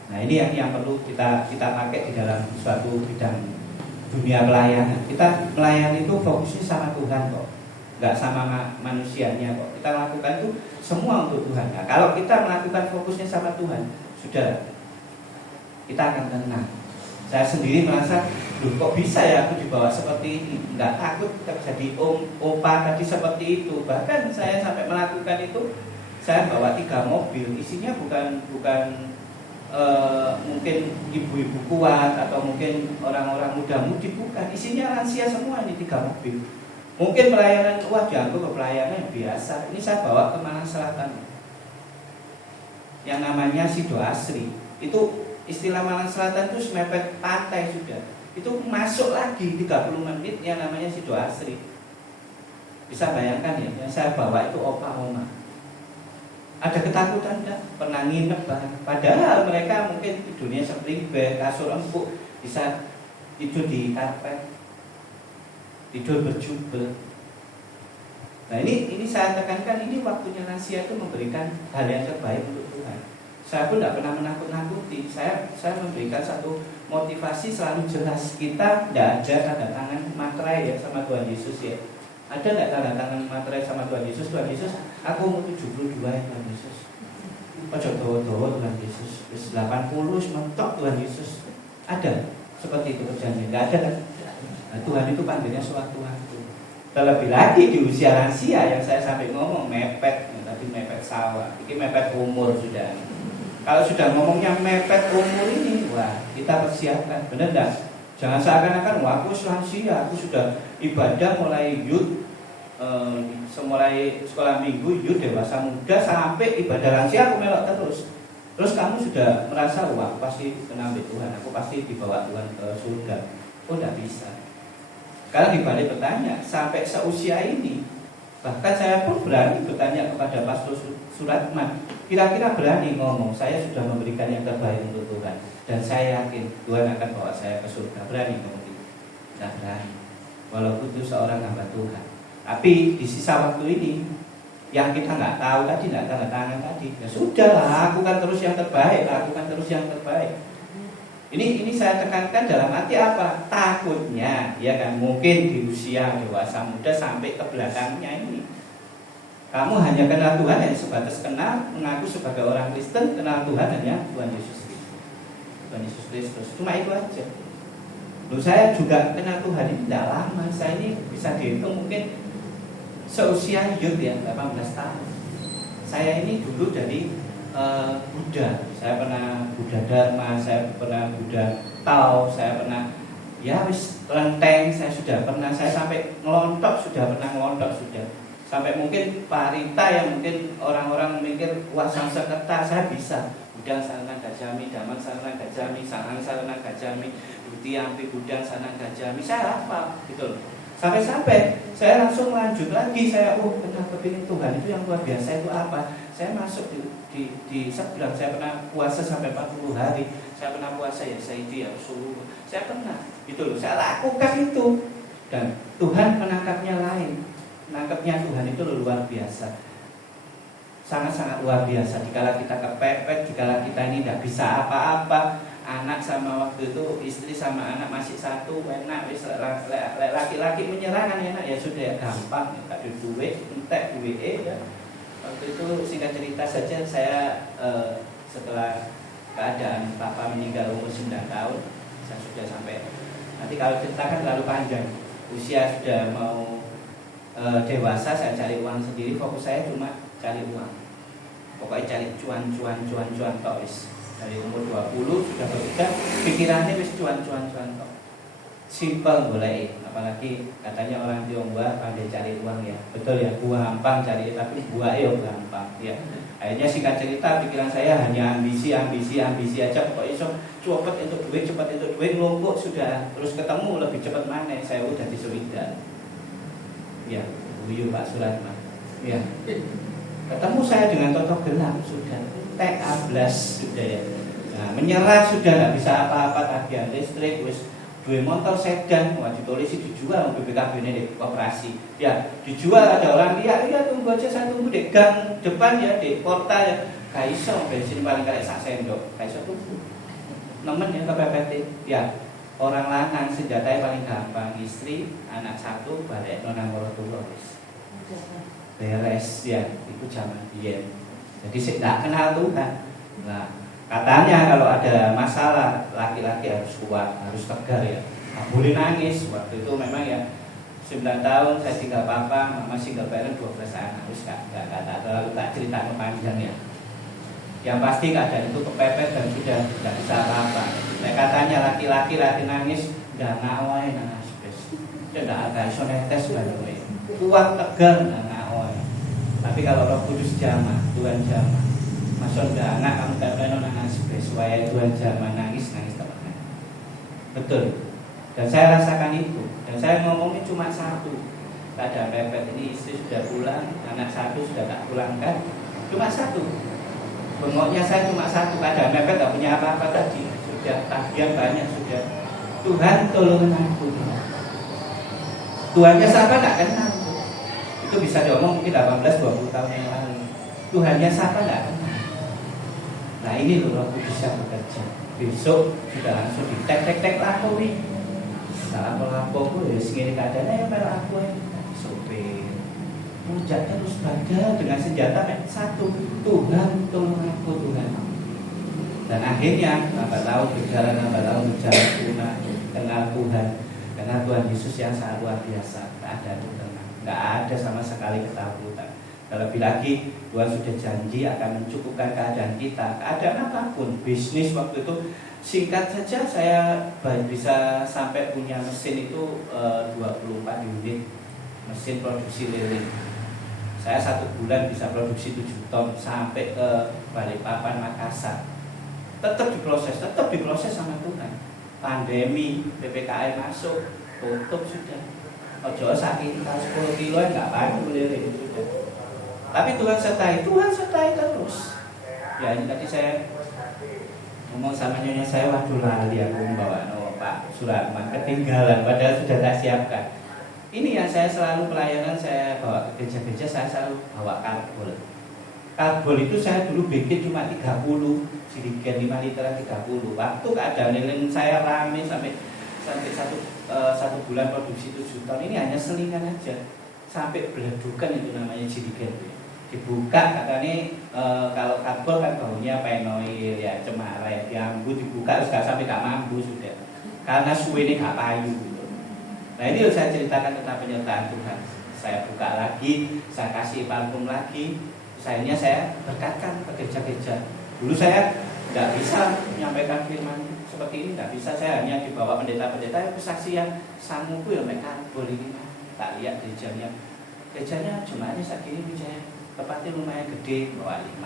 Nah, ini yang perlu kita pakai di dalam suatu bidang dunia pelayanan. Kita melayani itu fokusnya sama Tuhan kok, nggak sama manusianya kok. Kita lakukan itu semua untuk Tuhan. Nah, kalau kita melakukan fokusnya sama Tuhan, sudah kita akan tenang. Saya sendiri merasa, kok bisa ya aku dibawa seperti ini? Nggak takut terjadi opa tadi seperti itu. Bahkan saya sampai melakukan itu, saya bawa 3 mobil, isinya bukan mungkin ibu-ibu kuat atau mungkin orang-orang muda-mudi, bukan, isinya lansia semua ini 3 mobil. Mungkin pelayanan, dianggap ke pelayanan yang biasa. Ini saya bawa ke Malang Selatan, yang namanya Sido Asri. Itu istilah Malang Selatan itu semepet pantai sudah. Itu masuk lagi 30 menit yang namanya Sido Asri. Bisa bayangkan ya, yang saya bawa itu opa oma. Ada ketakutan enggak? Pernah nginep bahkan. Padahal mereka mungkin tidurnya spring bed, kasur empuk, bisa tidur di karpet, tidur berjubel. Nah, ini saya tekankan, ini waktunya lansia itu memberikan hal yang terbaik untuk Tuhan. Saya pun tidak pernah menakut-nakuti. Saya memberikan satu motivasi selalu jelas. Kita tidak ada tanda tangan materai ya sama Tuhan Yesus ya. Ada tidak tanda tangan materai sama Tuhan Yesus? Tuhan Yesus, aku mau 72 ya Tuhan Yesus. Ojo doa Tuhan Yesus. 80 mentok Tuhan Yesus. Ada seperti itu kerjanya? Tidak ada kan? Nah, Tuhan itu panggilnya sewaktu-waktu. Terlebih lagi di usia lansia yang saya sampai ngomong mepet, tadi mepet sawah, ini mepet umur sudah. Kalau sudah ngomongnya mepet umur ini, wah kita persiapkan, benar enggak? Jangan seakan-akan, wah aku lansia, aku sudah ibadah mulai youth, mulai sekolah minggu, youth, dewasa muda, sampai ibadah lansia aku melok terus. Terus kamu sudah merasa, wah pasti kena ambil Tuhan, aku pasti dibawa Tuhan ke surga. Oh, tidak bisa. Karena dibalik bertanya, sampai seusia ini, bahkan saya pun berani bertanya kepada Pastor Suratman, kira-kira berani ngomong, saya sudah memberikan yang terbaik untuk Tuhan, dan saya yakin Tuhan akan bawa saya ke surga. Berani ngomong itu? Tidak berani, walaupun itu seorang hamba Tuhan. Tapi di sisa waktu ini, yang kita nggak tahu tadi, nggak tanda tangan tadi, ya sudah, lakukan terus yang terbaik, lakukan terus yang terbaik. Ini saya tekankan dalam arti apa? Takutnya, ya kan, mungkin di usia dewasa muda sampai ke belakangnya ini, kamu hanya kenal Tuhan hanya sebatas kenal, mengaku sebagai orang Kristen, kenal Tuhan hanya Tuhan Yesus Kristus. Tuhan Yesus Kristus, cuma itu aja. Loh, saya juga kenal Tuhan ini tidak lama. Saya ini bisa dihitung mungkin seusia youth ya, 18 tahun. Saya ini dulu dari Buddha, saya pernah Buddha Dharma, saya pernah Buddha Tao, saya pernah ya wis lenteng, saya sudah pernah, saya sampai ngelontok sudah pernah ngelontok sudah. Sampai mungkin parita yang mungkin orang-orang mikir wah Sangskerta, saya bisa. Budang Sarana Gajami, Daman Sarana Gajami, Sangang Sarana Gajami, Bukti Ampi Budang Sarana Gajami, saya hafal gitu loh. Sampai-sampai saya langsung lanjut lagi, saya kenapa pilih Tuhan itu yang luar biasa itu apa? Saya masuk di seberang, saya pernah puasa sampai 40 hari, saya pernah puasa ya Sayyidi ya Rasulullah, saya pernah gitu loh, saya lakukan itu, dan Tuhan menangkapnya lain. Menangkapnya Tuhan itu luar biasa, sangat-sangat luar biasa. Dikala kita kepepet, dikala kita ini tidak bisa apa-apa, anak sama waktu itu istri sama anak masih satu, enak wis laki-laki menyerah kan enak ya sudah ya gampang, tak ada duit, entek duit ya. Waktu itu singkat cerita saja saya setelah keadaan papa meninggal umur 9 tahun, saya sudah sampai, nanti kalau cerita kan terlalu panjang, usia sudah mau dewasa, saya cari uang sendiri, fokus saya cuma cari uang, pokoknya cari cuan tok wis. Dari umur 20 sudah bekerja, pikirannya wis cuan tok. Simpel boleh, apalagi katanya orang Tionghoa pandai cari uang ya. Betul ya, gampang cari, tapi buah ya gampang ya. Akhirnya singkat cerita pikiran saya hanya ambisi aja, pokoknya cepet itu duit ngelompok sudah, terus ketemu lebih cepat mana, saya udah di Sewida. Ya, Buyu Pak Suratman. Ya. Ketemu saya dengan totok gelam sudah, TK11 sudah ya. Nah, menyerah sudah nggak bisa apa-apa, tagihan listrik, wis dua motor sedan, wah ditulis dijual BPKB ini di koperasi. Ya, dijual ada orang lihat, iya tunggu aja saya tunggu di gang depan ya, di portal ya. Kaiso bensin paling kali sak sendok, kaiso tunggu. Nemen ya kepepet ya. Orang lanang senjatanya paling gampang, istri, anak satu, balik nonang orang wis. Beres ya, itu zaman biyen. Jadi saya tidak kenal Tuhan. Nah, katanya kalau ada masalah laki-laki harus kuat, harus tegar ya. Nggak boleh nangis. Waktu itu memang ya 9 tahun saya tinggal papa, mama single parent 12 anak. Terus nggak terlalu tak cerita panjang ya. Yang pasti keadaan itu kepepet dan sudah tidak bisa apa-apa. Nah, katanya laki-laki nangis, nggak ngawai nangis bes. Tidak ada iso netes banget. Kuat tegar nggak. Tapi kalau Roh Kudus jamah, Tuhan jamah, masuk anak kamu tak nangis supaya Tuhan jamah nangis teman. Betul. Dan saya rasakan itu. Dan saya ngomongnya cuma satu. Tak ada pepet, ini istri sudah pulang, anak satu sudah tak pulangkan. Cuma satu. Bengoknya saya cuma satu. Tak ada pepet, tak punya apa-apa tadi. Sudah tagihan banyak sudah. Tuhan tolong aku. Tuhannya siapa tak kenal. Itu bisa diomong mungkin 18-20 tahun yang lalu. Tuhannya siapa enggak kenal. Nah ini loh Roh Kudus yang bekerja. Besok sudah langsung tek laporin. Salah lapor ya segini keadaannya yang merah aku ya. Sopir rujak terus baca dengan senjata satu, Tuhan tolong aku Tuhan. Dan akhirnya lambat laun berjalan kenal Tuhan Yesus yang sangat luar biasa. Tak ada Tuhan. Tidak ada sama sekali ketakutan. Terlebih lagi Tuhan sudah janji akan mencukupkan keadaan kita, keadaan apapun. Bisnis waktu itu singkat saja saya bisa sampai punya mesin itu 24 unit mesin produksi lele. Saya 1 bulan bisa produksi 7 ton sampai ke Balikpapan, Makassar. Tetap diproses sama Tuhan. Pandemi PPKM masuk, tutup sudah. Ojo sakit 10 kilo enggak apa-apa lirik sudah. Tapi Tuhan sertai terus. Ya ini tadi saya ngomong sama nyonya saya, waduh lali aku membawa Pak Suratman, ketinggalan padahal sudah tak siapkan. Ini yang saya selalu pelayanan, saya bawa ke gereja-gereja, saya selalu bawa karbol. Karbol itu saya dulu bikin cuma 30, jirigen 5 literan 30. Waktu keadaan lilin saya rame sampai satu bulan produksi 7 ton, ini hanya selingan aja sampai beledukan, itu namanya jirigen. Dibuka katanya kalau karbol kan baunya penoil ya, cemara ya, diambu dibuka terus sampai gak mampu sudah karena suwe ini gak payu gitu. Nah ini saya ceritakan tentang penyertaan Tuhan. Saya buka lagi, saya kasih parfum lagi, akhirnya saya berkatkan ke gereja-gereja. Dulu saya nggak bisa menyampaikan firman seperti ini, nggak bisa. Saya hanya dibawa pendeta-pendeta yang kesaksian sanguku ya mereka boleh ini. Tak lihat gerejanya jemaatnya segini misalnya, tempatnya lumayan gede, bawa 5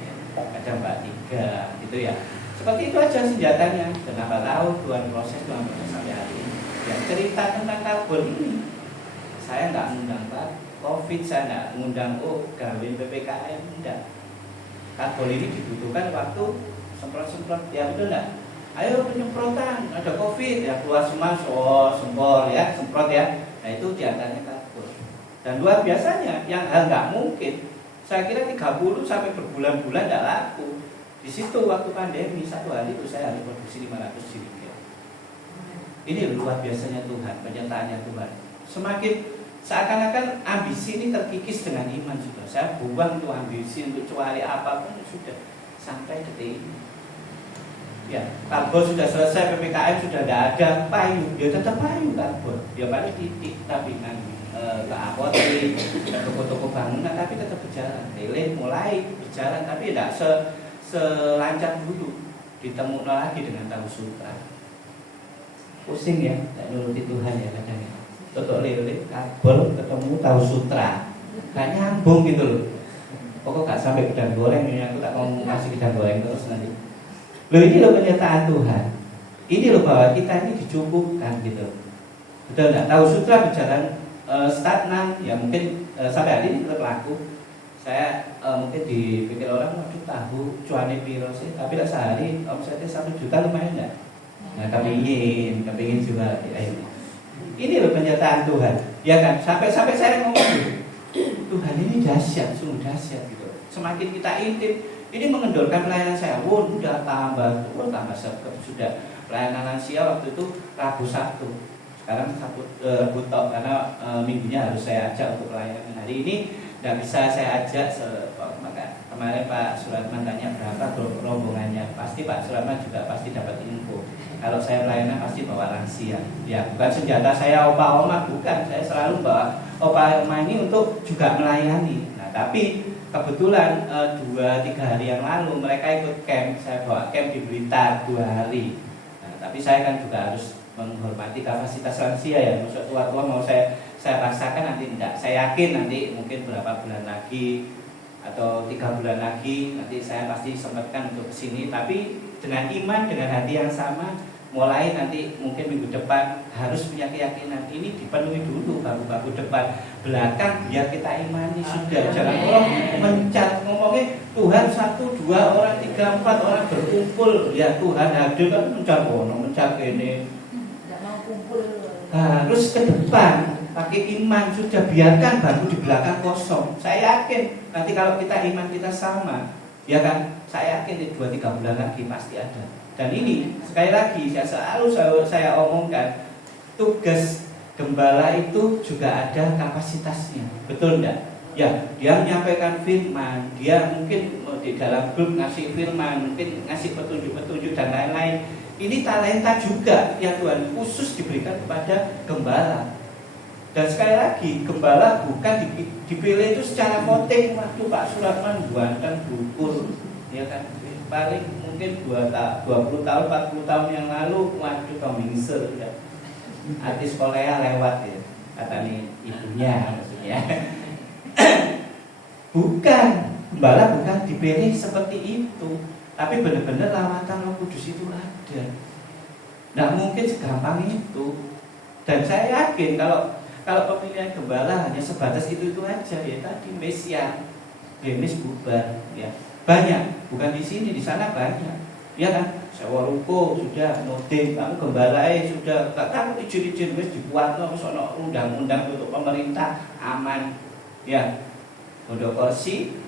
ya. Kadang bawa 3 gitu ya. Seperti itu aja senjatanya. Kenapa tahu Tuhan proses sampai hari ini. Ya cerita tentang karbon ini, saya nggak mengundang Pak COVID, saya nggak mengundang gawin PPKM, enggak. Karbon ini dibutuhkan waktu semprot-semprot, ya betul enggak? Ayo penyemprotan, ada COVID ya, keluar semua sempor ya, semprot ya. Nah itu diantaranya karbon. Dan luar biasanya, yang hal nggak mungkin, saya kira 30 sampai berbulan-bulan nggak laku. Di situ waktu pandemi satu hari itu saya harus produksi 500 jilid. Ini luar biasanya Tuhan, penyertaannya Tuhan. Semakin seakan-akan ambisi ini terkikis dengan iman sudah. Saya buang itu ambisi untuk cuali apapun sudah sampai detik ini. Ya, karbon sudah selesai, PPKM sudah tidak ada, payung, ya tetap payung karbon. Ya paling titik tabingan ke apotek, ke toko-toko bangunan, tapi tetap berjalan. Lele mulai berjalan, tapi tidak selancar dulu. Ditemukan lagi dengan tahu sutra. Pusing ya, tidak nuruti Tuhan ya kadang-kadang. Toto lele, kabel, ketemu tahu sutra, gak nyambung gitu loh. Pokok gak sampai gedang goreng, ini aku tak mau kasih gedang goreng terus nanti. Loh ini loh kenyataan Tuhan. Ini loh bahwa kita ini dicukupkan gitu. Betul nggak? Tahu sutra berjalan stagnan, ya mungkin sampai hari ini tetap laku. Saya mungkin dipikir orang, waduh tahu cuane piro sih, tapi lah sehari omsetnya 1 juta lumayan nggak? Nah kepingin juga. Ini loh kenyataan Tuhan, ya kan? Sampai saya ngomong, Tuhan ini dahsyat, sungguh dahsyat gitu. Semakin kita intim, ini mengendorkan pelayanan saya. Udah tambah sudah pelayanan lansia waktu itu Rabu Sabtu. Sekarang Rabu tok karena minggunya harus saya ajak untuk pelayanan. Hari ini tidak bisa saya ajak. Maka kemarin Pak Suratman tanya berapa rombongannya. Pasti Pak Suratman juga pasti dapat info. Kalau saya pelayanan pasti bawa lansia. Ya bukan senjata saya opa-oma, bukan. Saya selalu bawa opa-oma ini untuk juga melayani. Nah tapi kebetulan 2-3 hari yang lalu mereka ikut camp. Saya bawa camp di Blitar 2 hari. Nah, tapi saya kan juga harus menghormati kapasitas lansia ya. Maksud tua-tua mau saya paksakan nanti tidak. Saya yakin nanti mungkin berapa bulan lagi atau 3 bulan lagi nanti saya pasti sempatkan untuk kesini. Tapi dengan iman, dengan hati yang sama, mulai nanti mungkin minggu depan harus punya keyakinan ini dipenuhi dulu baru depan. Belakang biar kita imani sudah. Jangan orang mencat ngomongnya Tuhan 1, 2 orang, 3, 4 orang berkumpul. Ya Tuhan hadir kan mencat ini. Harus ke depan pakai iman sudah, biarkan bangku di belakang kosong. Saya yakin nanti kalau kita iman kita sama, ya kan? Saya yakin di 2-3 bulan lagi pasti ada. Dan ini sekali lagi saya omongkan, tugas gembala itu juga ada kapasitasnya, betul enggak? Ya, dia menyampaikan firman, dia mungkin di dalam grup ngasih firman, mungkin ngasih petunjuk-petunjuk dan lain-lain. Ini talenta juga yang Tuhan khusus diberikan kepada gembala. Dan sekali lagi, gembala bukan dipilih itu secara voting. Waktu Pak Suratman buatkan buku, ya kan? Paling mungkin 20 tahun, 40 tahun yang lalu, waduh komingser sudah. Artis Korea lewat ya, kata nih ibunya maksudnya. Bukan, gembala bukan dipilih seperti itu, tapi benar-benar lawatan Roh Kudus itu ada. Nggak mungkin segampang itu. Dan saya yakin kalau pemilihan gembala hanya sebatas itu aja ya tadi Mesian, Demis bubar, ya banyak. Bukan di sini, di sana banyak, ya kan? Sewa ruko sudah, noting, kamu gembala sudah, gak takut izin wis dibuat no, sono undang-undang untuk pemerintah aman, ya. Untuk kursi,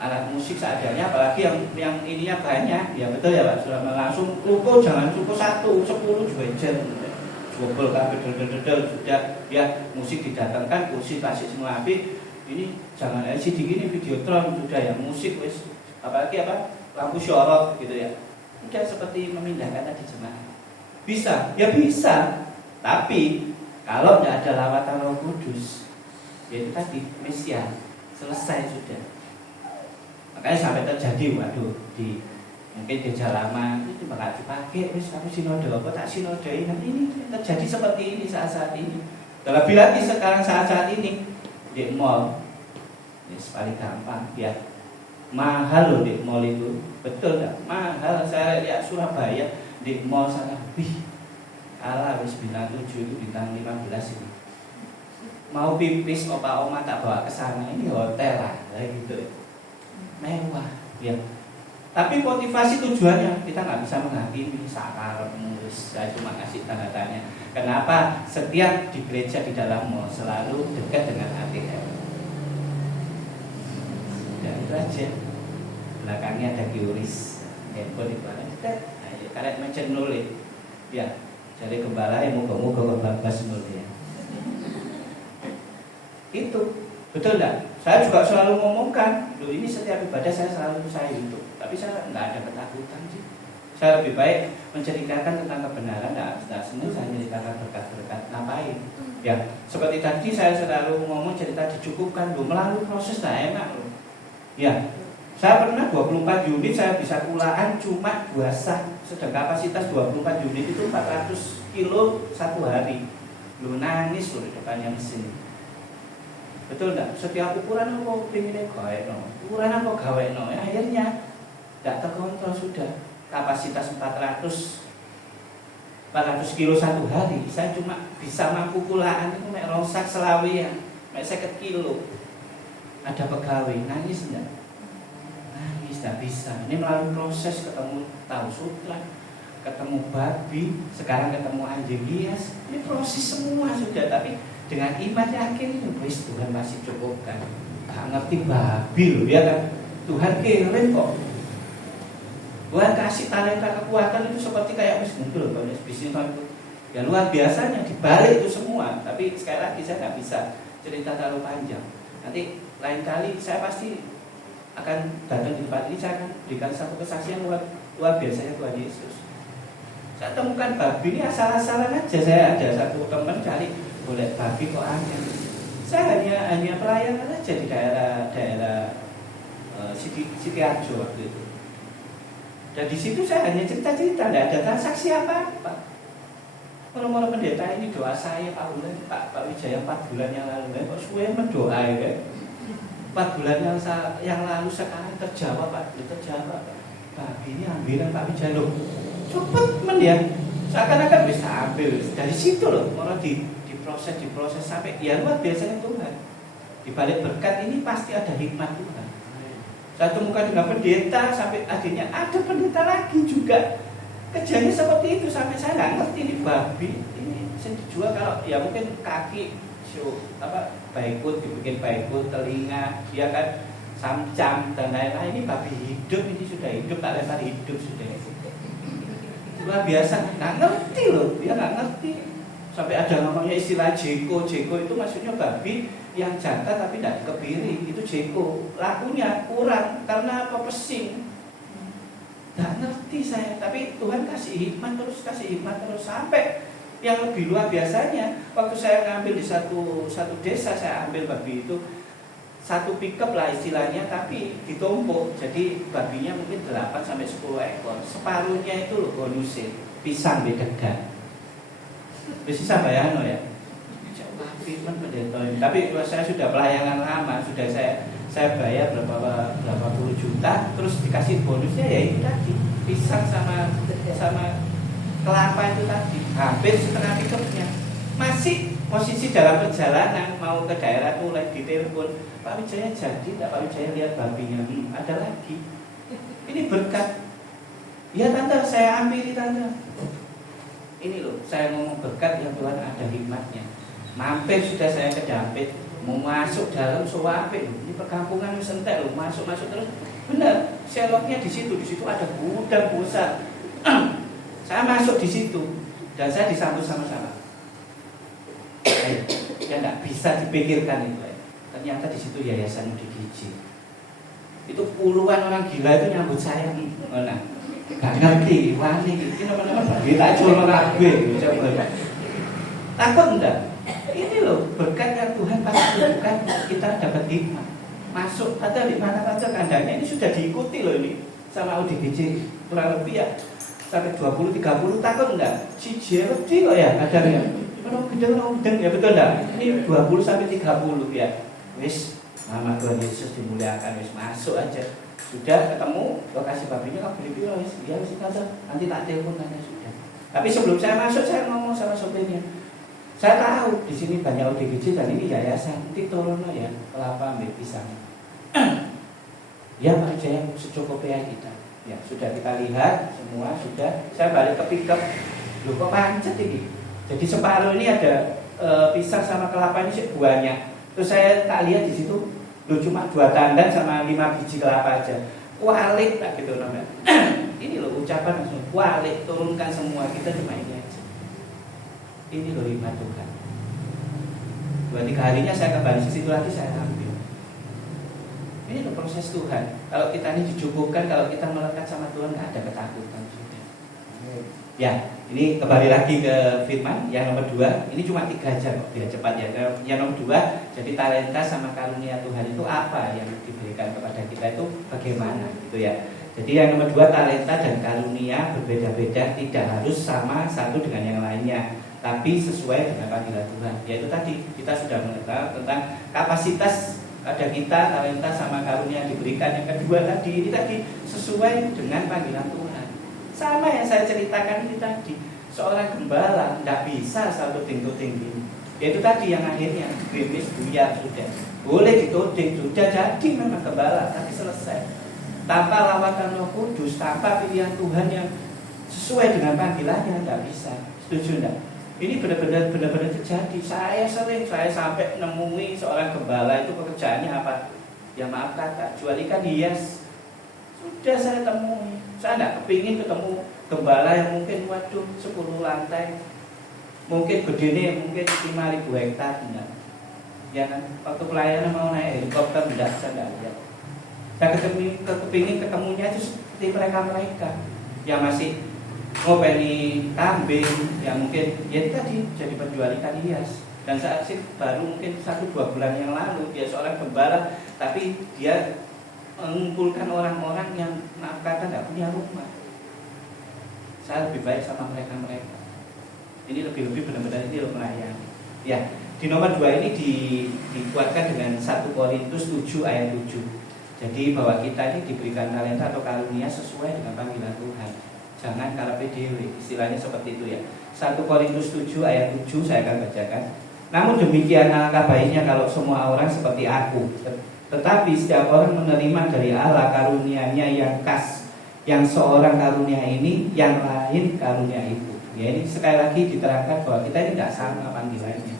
alat musik seadanya, apalagi yang ininya banyak, ya betul ya Pak Suratman. Langsung ruko jangan cukup 1, 10 juga jen. Jobol kabeh dedel sudah, ya musik didatangkan, kursi kasih semua habis. Ini jangan LCD gini, videotron sudah ya, musik wis, apalagi apa lampu sorot gitu ya. Udah seperti memindahkan tadi jemaah. Bisa, ya bisa. Tapi kalau tidak ada lawatan Roh Kudus, ya itu tadi Mesian, selesai sudah. Makanya sampai terjadi, waduh, mungkin gereja lama itu bakal dipakai, wis kamu sinode apa tak sinodein. Nah, ini terjadi seperti ini saat ini. Terlebih lagi sekarang saat ini di mall, ini paling gampang ya. Mahal loh di mall itu, betul tak? Mahal. Saya lihat Surabaya di mall sana, ala wis bintang 7 itu bintang 15 ini. Mau pipis opa-oma tak bawa ke sana, ini hotel lah, gitu. Mewah, ya. Tapi motivasi tujuannya kita nggak bisa menghakimi sakar menulis. Saya cuma kasih tanda tanya. Kenapa setiap di gereja di dalam mall selalu dekat dengan ATM? Dan itu aja. Belakangnya ada QRIS. handphone itu ana nah ya karek mencen nulis ya jadi gembala muga-muga kebabas nulis ya itu betul enggak? Saya juga selalu ngomongkan, loh ini setiap ibadah saya selalu saya hidup, tapi saya enggak ada ketakutan sih. Saya lebih baik menceritakan tentang kebenaran, enggak senang saya menceritakan berkat-berkat ngapain. Ya, seperti tadi saya selalu ngomong cerita dicukupkan loh, melalui proses enggak enak loh. Ya, saya pernah 24 unit saya bisa kulaan cuma 2 sak, sedang kapasitas 24 unit itu 400 kilo satu hari. Loh nangis loh di depannya mesin. Betul enggak? Setiap ukuran apa pengennya gawe ukuran apa gawe akhirnya tidak terkontrol sudah. Kapasitas 400 kilo satu hari saya cuma bisa mampu kulaan itu mek rosak selawe ya mek 50 kilo ada pegawai nangis enggak? Nangis tidak bisa. Ini melalui proses ketemu tahu sutra, ketemu babi, sekarang ketemu anjing hias. Ini proses semua sudah, tapi dengan iman yakin wis Tuhan masih cukupkan. Gak ngerti babi loh ya kan. Tuhan kirim kok. Tuhan kasih talenta kekuatan itu seperti kayak wis ngumpul kalau bisnis itu. Ya luar biasanya dibalik itu semua. Tapi sekali lagi saya nggak bisa cerita terlalu panjang. Nanti lain kali saya pasti akan datang di tempat ini, saya akan berikan satu kesaksian luar biasanya Tuhan Yesus. Saya temukan babi ini asal-asalan aja. Saya ada satu teman cari boleh babi kok ada. Saya hanya pelayanan aja di daerah Siti Arjo waktu itu. Dan di situ saya hanya cerita-cerita, tidak ada transaksi apa-apa. Orang-orang pendeta ini doa saya Pak Wijaya 4 bulan yang lalu, kok suwe mendoa ya. 4 bulan yang lalu sekarang terjawab Pak, terjawab. Babi ini ambilan Pak Wijaya loh. Cepet ya. Seakan-akan bisa ambil dari situ loh, malah diproses sampai ya luar biasanya Tuhan. Di balik berkat ini pasti ada hikmat Tuhan. Saya temukan dengan pendeta sampai akhirnya ada pendeta lagi juga kerjanya seperti itu sampai saya nggak ngerti ini babi ini bisa dijual kalau ya mungkin kaki baikut dibikin baikut telinga dia kan samcam dan lain-lain. Ini babi hidup, ini sudah hidup tak lempar hidup sudah luar biasa nggak ngerti loh dia nggak ngerti sampai ada namanya istilah jeko itu maksudnya babi yang jantan tapi tidak dikebiri itu jeko lakunya kurang karena apa pesing nggak ngerti saya tapi Tuhan kasih hikmat terus sampai yang lebih luar biasanya waktu saya ngambil di satu desa saya ambil babi itu satu pickup lah istilahnya tapi ditumpuk jadi babinya mungkin 8 sampai 10 ekor separuhnya itu loh bonusnya pisang bedegan bisa bayang ya treatment pendeta tapi saya sudah pelayanan lama sudah saya bayar berapa puluh juta terus dikasih bonusnya ya itu tadi pisang sama kelapa itu tadi hampir setengah pickupnya masih posisi dalam perjalanan mau ke daerah tuh lagi ditelepon Pak Wijaya jadi tak Pak Wijaya lihat babinya ada lagi ini berkat ya tante saya ambil tante ini loh saya ngomong berkat yang Tuhan ada hikmatnya mampir sudah saya ke Dampit mau masuk dalam suape loh ini perkampungan sentek loh masuk terus benar seloknya di situ ada gudang besar saya masuk di situ dan saya disambut sama-sama ya nggak bisa dipikirkan itu ternyata di situ yayasan UDGJ itu puluhan orang gila itu nyambut saya nah gak ngerti wani ini nama-nama kita jual mengabe takut enggak ini loh berkat yang Tuhan pasti bukan kita dapat hikmat masuk ada di mana saja kandangnya ini sudah diikuti loh ini sama UDGJ kurang lebih ya sampai 20-30 takut enggak si Jerodi kok ya kadarnya gedeng ya betul enggak ini 20 sampai 30 ya wis nama Tuhan Yesus dimuliakan wis masuk aja sudah ketemu lokasi babinya kan beli wis ya wis nanti tak telepon aja sudah tapi sebelum saya masuk saya ngomong sama sopirnya saya tahu di sini banyak ODGJ dan ini yayasan nanti turun ya kelapa ambil pisang ya Pak Jaya secukupnya kita ya sudah kita lihat semua sudah saya balik ke pickup loh kok pancet ini jadi separuh ini ada pisang sama kelapa ini banyak terus saya tak lihat di situ loh cuma 2 tandan sama 5 biji kelapa aja kualit lah gitu namanya ini ucapan langsung walik, turunkan semua, kita cuma ini aja. Ini loh hikmat Tuhan. 2-3 harinya saya kembali ke situ lagi, saya ambil. Ini loh proses Tuhan. Kalau kita ini dicukupkan, kalau kita melekat sama Tuhan, nggak ada ketakutan. Ya, ini kembali lagi ke firman yang nomor 2. Ini cuma 3 aja kok, biar cepat ya. Yang nomor 2, jadi talenta sama karunia Tuhan itu apa yang diberikan kepada kita itu bagaimana gitu ya. Jadi yang nomor 2, talenta dan karunia berbeda-beda, tidak harus sama satu dengan yang lainnya, tapi sesuai dengan panggilan Tuhan. Yaitu tadi kita sudah mengetahui tentang kapasitas ada kita, talenta sama karunia yang diberikan. Yang kedua tadi, ini tadi sesuai dengan panggilan Tuhan. Sama yang saya ceritakan ini tadi, seorang gembala tidak bisa selalu tinggi-tinggi. Yaitu tadi yang akhirnya gerimis buyar sudah, boleh ditoding sudah jadi memang gembala, tapi selesai. Tanpa lawatan Roh Kudus, tanpa pilihan Tuhan yang sesuai dengan panggilannya, tidak bisa. Setuju tidak? Ini benar-benar terjadi. Saya sampai menemui seorang gembala itu pekerjaannya apa? Ya maaf kata, jual ikan hias. Sudah saya temui. Saya tidak kepingin ketemu gembala yang mungkin 10 lantai, mungkin gedenya mungkin 5.000 hektar. Enggak. Ya kan? Waktu pelayanan mau naik helikopter tidak, saya tidak lihat. Saya kepingin ketemunya itu seperti mereka yang masih ngopeni kambing, yang mungkin ya tadi jadi penjual ikan hias. Dan saat sih baru mungkin 1-2 bulan yang lalu dia seorang gembala, tapi dia mengumpulkan orang-orang yang maaf kata tidak punya rumah. Saya lebih baik sama mereka. Ini lebih benar-benar ini melayani. Ya, di nomor 2 ini dikuatkan dengan 1 Korintus 7 ayat 7. Jadi bahwa kita ini diberikan talenta atau karunia sesuai dengan panggilan Tuhan. Jangan karepe dhewe, istilahnya seperti itu ya. 1 Korintus 7 ayat 7 saya akan bacakan. Namun demikian alangkah baiknya kalau semua orang seperti aku. Tetapi setiap orang menerima dari Allah karunia-Nya yang khas. Yang seorang karunia ini, yang lain karunia itu. Ya, ini sekali lagi diterangkan bahwa kita ini tidak sama panggilannya.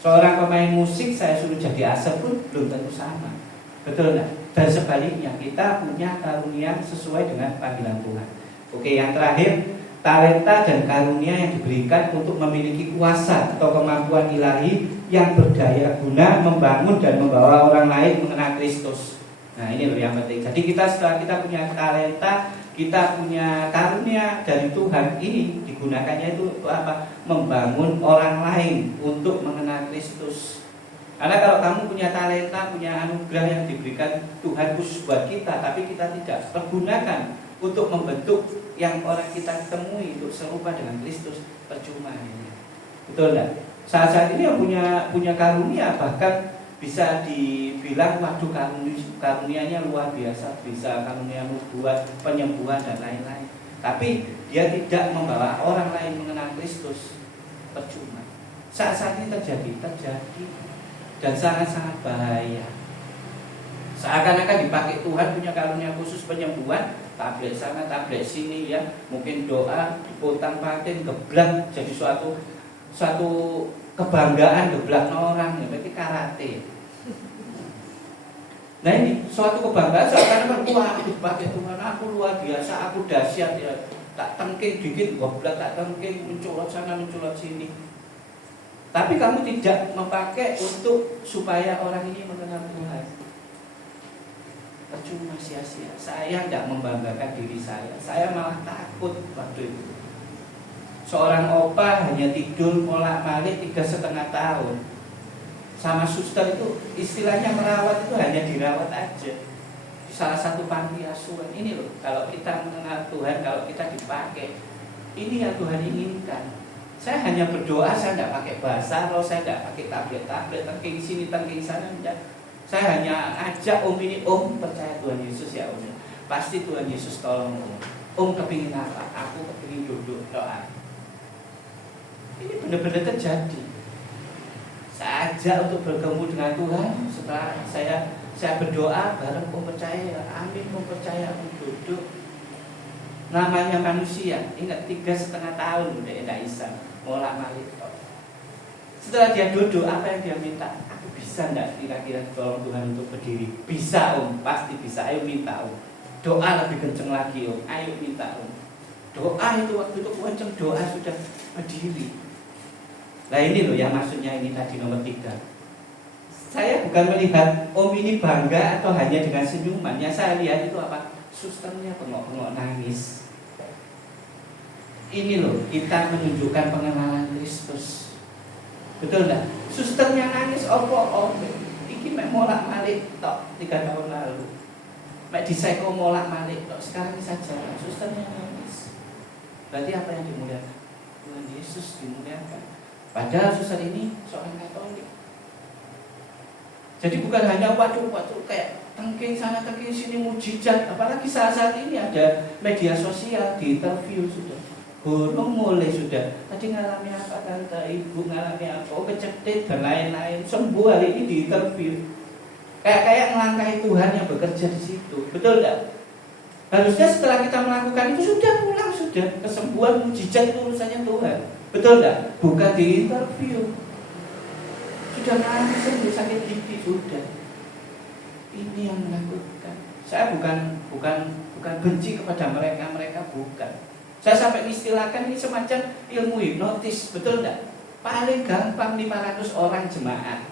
Seorang pemain musik saya suruh jadi asep pun belum tentu sama. Betul enggak? Dan sebaliknya kita punya karunia sesuai dengan panggilan Tuhan. Oke, yang terakhir, talenta dan karunia yang diberikan untuk memiliki kuasa atau kemampuan ilahi yang berdaya guna membangun dan membawa orang lain mengenal Kristus. Nah, ini loh yang penting. Jadi setelah kita punya talenta, kita punya karunia dari Tuhan, ini digunakannya itu apa? Membangun orang lain untuk mengenal Kristus. Karena kalau kamu punya talenta, punya anugerah yang diberikan Tuhan khusus buat kita, tapi kita tidak pergunakan untuk membentuk yang orang kita temui untuk serupa dengan Kristus, percuma ini. Betul enggak? Saat ini yang punya karunia bahkan bisa dibilang waduh karunianya luar biasa, bisa karunia nubuat, penyembuhan dan lain-lain. Tapi dia tidak membawa orang lain mengenal Kristus, percuma. Saat ini terjadi dan sangat-sangat bahaya. Seakan-akan dipakai Tuhan punya karunia khusus penyembuhan, tablet sana, tablet sini ya, mungkin doa dipotang patin, geblak jadi suatu kebanggaan, geblak orang, ya berarti karate. Nah ini suatu kebanggaan seakan-akan wah dipakai Tuhan, aku luar biasa, aku dahsyat ya, tak tengking dikit geblak, tak tengking menculot sana menculot sini. Tapi kamu tidak memakai untuk supaya orang ini mengenal Tuhan. Percuma, sia-sia. Saya tidak membanggakan diri saya malah takut waktu itu. Seorang opa hanya tidur molak-malik 3,5 tahun. Sama suster itu istilahnya merawat itu hanya dirawat aja. Di salah satu panti asuhan. Ini loh, kalau kita mengenal Tuhan, kalau kita dipakai, ini yang Tuhan inginkan. Saya hanya berdoa, saya tidak pakai bahasa, kalau saya tidak pakai tablet, tengking sini, tengking sana, tidak. Saya hanya ajak om ini, om percaya Tuhan Yesus ya om. Pasti Tuhan Yesus tolong om. Om kepingin apa? Aku kepingin duduk doa. Ini benar-benar terjadi. Saya ajak untuk bertemu dengan Tuhan. Setelah saya berdoa bareng om percaya, amin om percaya om duduk. Namanya manusia, ingat 3,5 tahun udah tidak bisa molak-malik. Setelah dia duduk, apa yang dia minta? Aku bisa enggak kira-kira tolong Tuhan untuk berdiri? Bisa om, pasti bisa. Ayo minta om. Doa lebih kenceng lagi om. Ayo minta om. Doa itu waktu itu kenceng, doa sudah berdiri. Nah ini loh yang maksudnya ini tadi nomor 3. Saya bukan melihat om ini bangga atau hanya dengan senyuman. Yang saya lihat itu apa? Susternya bengok-bengok nangis. Ini loh, kita menunjukkan pengenalan Kristus. Betul enggak? Susternya nangis, oh, iki mek molak malik tok 3 tahun lalu. Mek diseko molak malik tok, sekarang ini saja susternya nangis. Berarti apa yang dimuliakan? Tuhan Yesus dimuliakan. Padahal suster ini seorang Katolik. Jadi bukan hanya waduh kayak tengking sana tengking sini mujizat. Apalagi saat ini ada media sosial, di interview sudah. Gunung mulai sudah. Tadi ngalami apa tante, ibu ngalami apa, kecetit dan lain-lain. Sembuh hari ini di interview. Kayak ngelangkahi Tuhan yang bekerja di situ. Betul enggak? Harusnya setelah kita melakukan itu sudah pulang sudah. Kesembuhan mujizat itu urusannya Tuhan. Betul enggak? Bukan di interview. Sudah nangis sembuh sakit gigi sudah. Ini yang menakutkan. Saya bukan benci kepada mereka bukan. Saya sampai istilahkan ini semacam ilmu hipnotis, betul enggak? Paling gampang 500 orang jemaat.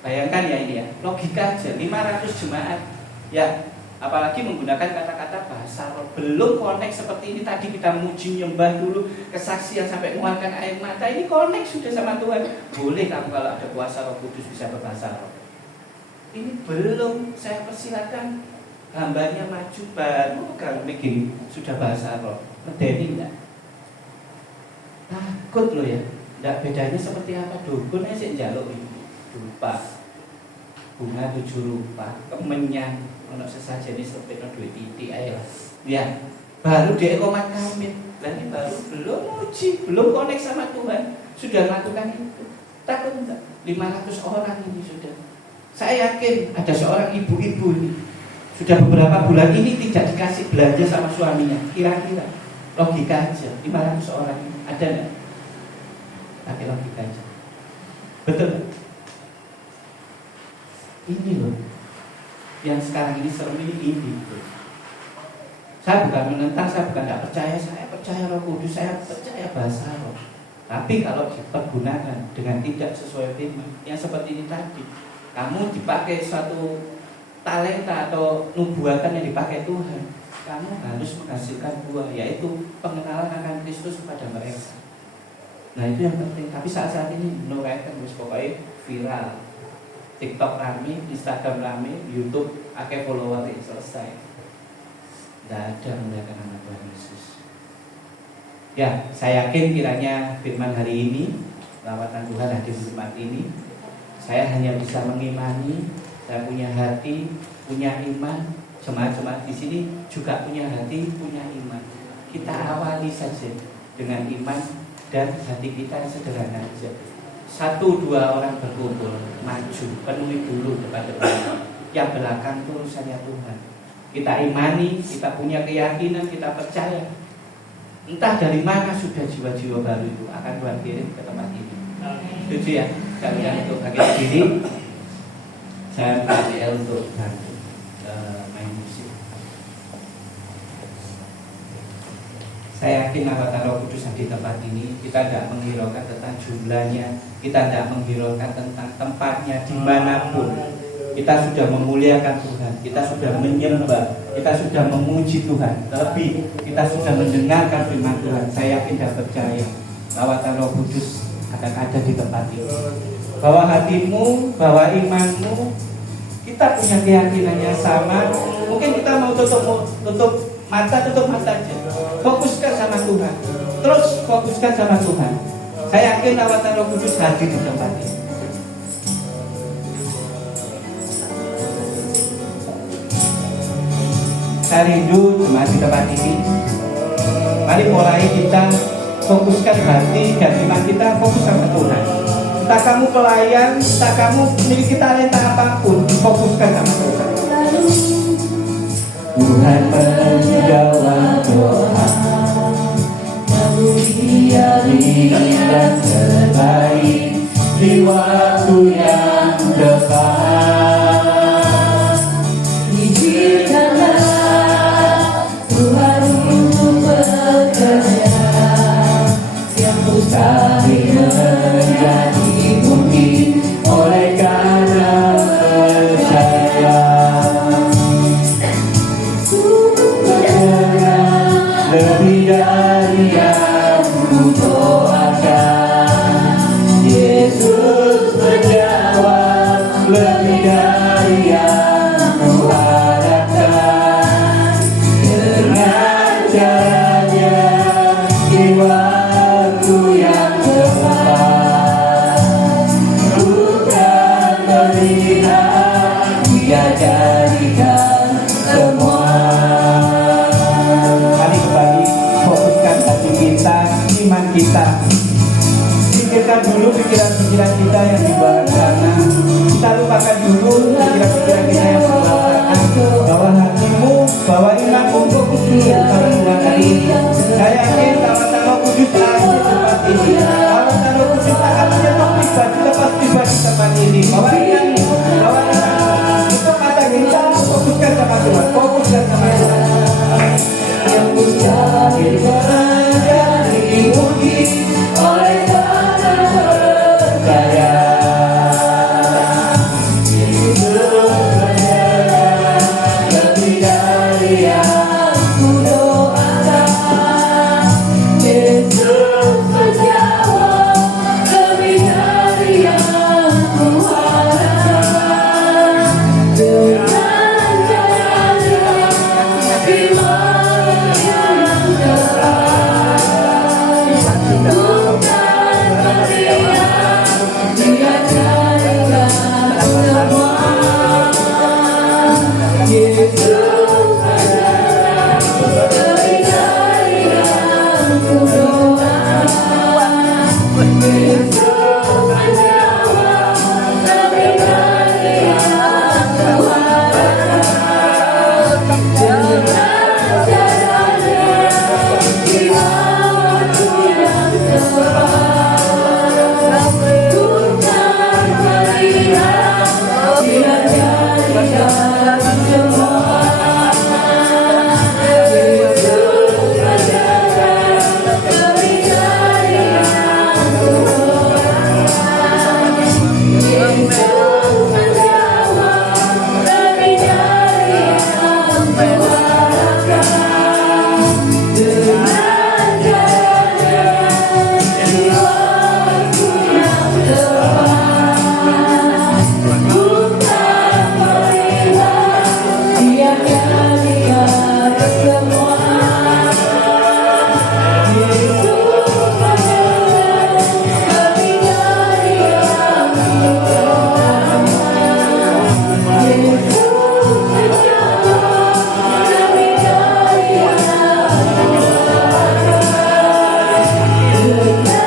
Bayangkan ya ini ya, logika aja 500 jemaat. Ya, apalagi menggunakan kata-kata bahasa roh. Belum connect seperti ini tadi kita muji nyembah dulu, kesaksian sampai mengeluarkan air mata. Ini connect sudah sama Tuhan. Boleh kamu kalau ada kuasa Roh Kudus bisa berbahasa roh. Ini belum, saya persilakan gambarnya maju baru kalau begini sudah bahasa roh. Medeni enggak? Takut loh ya. Enggak bedanya seperti apa? Dukun aja njaluk ini. Dupa. Bunga 7 rupa, kemenyan ono sesajen sepeda duit titik ae lah. Ya, baru dia komat kamit. Ini baru belum uji, belum connect sama Tuhan. Sudah melakukan itu. Takut enggak? 500 orang ini sudah. Saya yakin ada seorang ibu-ibu ini sudah beberapa bulan ini tidak dikasih belanja sama suaminya. Kira-kira logika aja 500 orang ini ada enggak? Pakai logika aja. Betul enggak? Ini loh yang sekarang ini serem ini gitu. Saya bukan menentang, saya bukan tidak percaya. Saya percaya Roh Kudus, saya percaya bahasa roh. Tapi kalau dipergunakan dengan tidak sesuai firman, yang seperti ini tadi, kamu dipakai suatu talenta atau nubuatan yang dipakai Tuhan, kamu harus menghasilkan buah, yaitu pengenalan akan Kristus kepada mereka. Nah itu yang penting. Tapi saat ini menurunkan pokoknya viral. TikTok rame, Instagram rame, YouTube akeh follower selesai. Tidak ada memuliakan nama Tuhan Yesus. Ya, saya yakin kiranya firman hari ini, lawatan Tuhan hadir di tempat ini, saya hanya bisa mengimani. Saya punya hati, punya iman. Jemaat-jemaat di sini juga punya hati, punya iman. Kita awali saja dengan iman dan hati kita yang sederhana saja. 1-2 orang berkumpul, maju, penuhi dulu depan-depan. Yang belakang itu urusannya Tuhan. Kita imani, kita punya keyakinan, kita percaya. Entah dari mana sudah jiwa-jiwa baru itu akan Tuhan kirim ke tempat ini. Setuju ya? Kalian untuk bagian diri, saya PDL untuk bantu main musik. Saya yakin lawatan Roh Kudus di tempat ini. Kita tidak menghiraukan tentang jumlahnya, kita tidak menghiraukan tentang tempatnya dimanapun. Kita sudah memuliakan Tuhan, kita sudah menyembah, kita sudah memuji Tuhan. Tapi kita sudah mendengarkan firman Tuhan. Saya yakin dan percaya lawatan Roh Kudus akan ada di tempat ini. Bawa hatimu, bawa imanmu. Kita punya keyakinan yang sama. Mungkin kita mau tutup mata aja. Fokuskan sama Tuhan. Terus fokuskan sama Tuhan. Saya yakin lawatan Roh Kudus hadir di tempat ini. Saya rindu jemaat di tempat ini. Mari mulai kita fokuskan hati dan iman kita, fokus sama Tuhan. Entah kamu pelayan, entah kamu memiliki talenta apapun, fokuskan sama Tuhan. Tuhan menjawab doa, namun Dia terbaik di waktu yang dekat. Izinkanlah Tuhan untuk lebih dari yang ku doakan. Yesus menjawab, lebih dari yang ku harapkan. Dengan caranya di waktu yang tepat, bukan melihat Dia jadikan semua. Mari kembali fokuskan hati kita, iman kita. Pikirkan dulu pikiran-pikiran kita yang di luar sana. Kita lupakan dulu pikiran-pikiran kita yang di luar sana. Bawa hatimu, bawa imanmu untuk pada Tuhan hari ini. Saya yakin sama-sama kudus ada di tempat ini. Sama-sama kudus akan menyentuh pribadi di tempat ini. Bawa imanmu, bawa imanmu. Itu kata kita, fokuskan sama Tuhan, fokuskan sama Tuhan. Yang mustahil saja dimungkin oleh karena percaya. Yesus menjawab, lebih dari yang ku doakan. Yesus menjawab, lebih dari yang ku harapkan. Dengan caranya di waktu yang tepat, bukan melihat Dia jadikan semua. Yesus menjawab, lebih dari yang ku doakan. Yesus menjawab, lebih dari yang ku harapkan. Dengan caranya di waktu yang tepat, bukan melihat Dia jadikan semua. Yesus menjawab, lebih dari yang ku doakan. Yesus menjawab, lebih dari yang ku harapkan. Dengan caranya di waktu yang tepat, bukan melihat Dia jadikan semua. Yesus menjawab, lebih dari yang ku doakan. Yesus menjawab, lebih dari yang ku harapkan. Dengan caranya di waktu yang tepat, bukan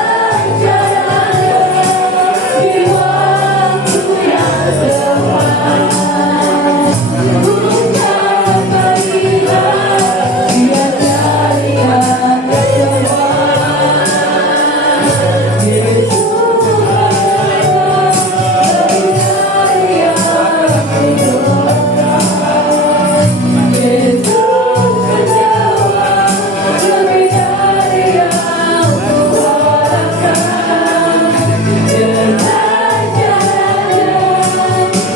melihat Dia jadikan semua. Yesus menjawab, lebih dari yang ku doakan. Yesus menjawab, lebih dari yang ku harapkan. Dengan caranya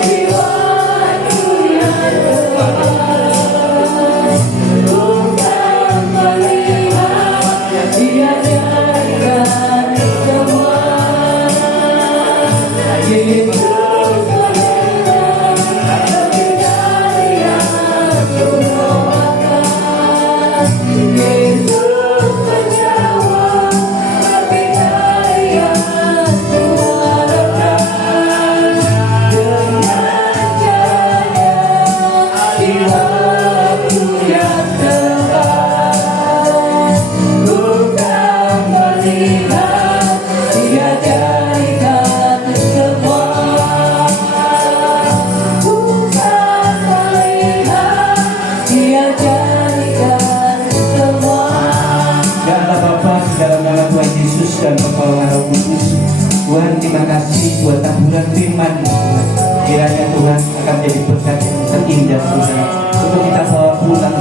di waktu yang tepat, bukan melihat Dia jadikan semua. Yesus menjawab, lebih dari yang ku doakan. Yesus menjawab, lebih dari yang ku harapkan. Dengan caranya di waktu yang tepat, bukan melihat Dia jadikan semua. Bukan melihat Dia jadikan semua. Ya Allah Bapa, di dalam nama Tuhan Yesus dan pertolongan Roh Kudus, Tuhan terima kasih buat taburan firman Tuhan. Kiranya Tuhan akan menjadi berkat yang terindah Tuhan untuk kita bawa pulang,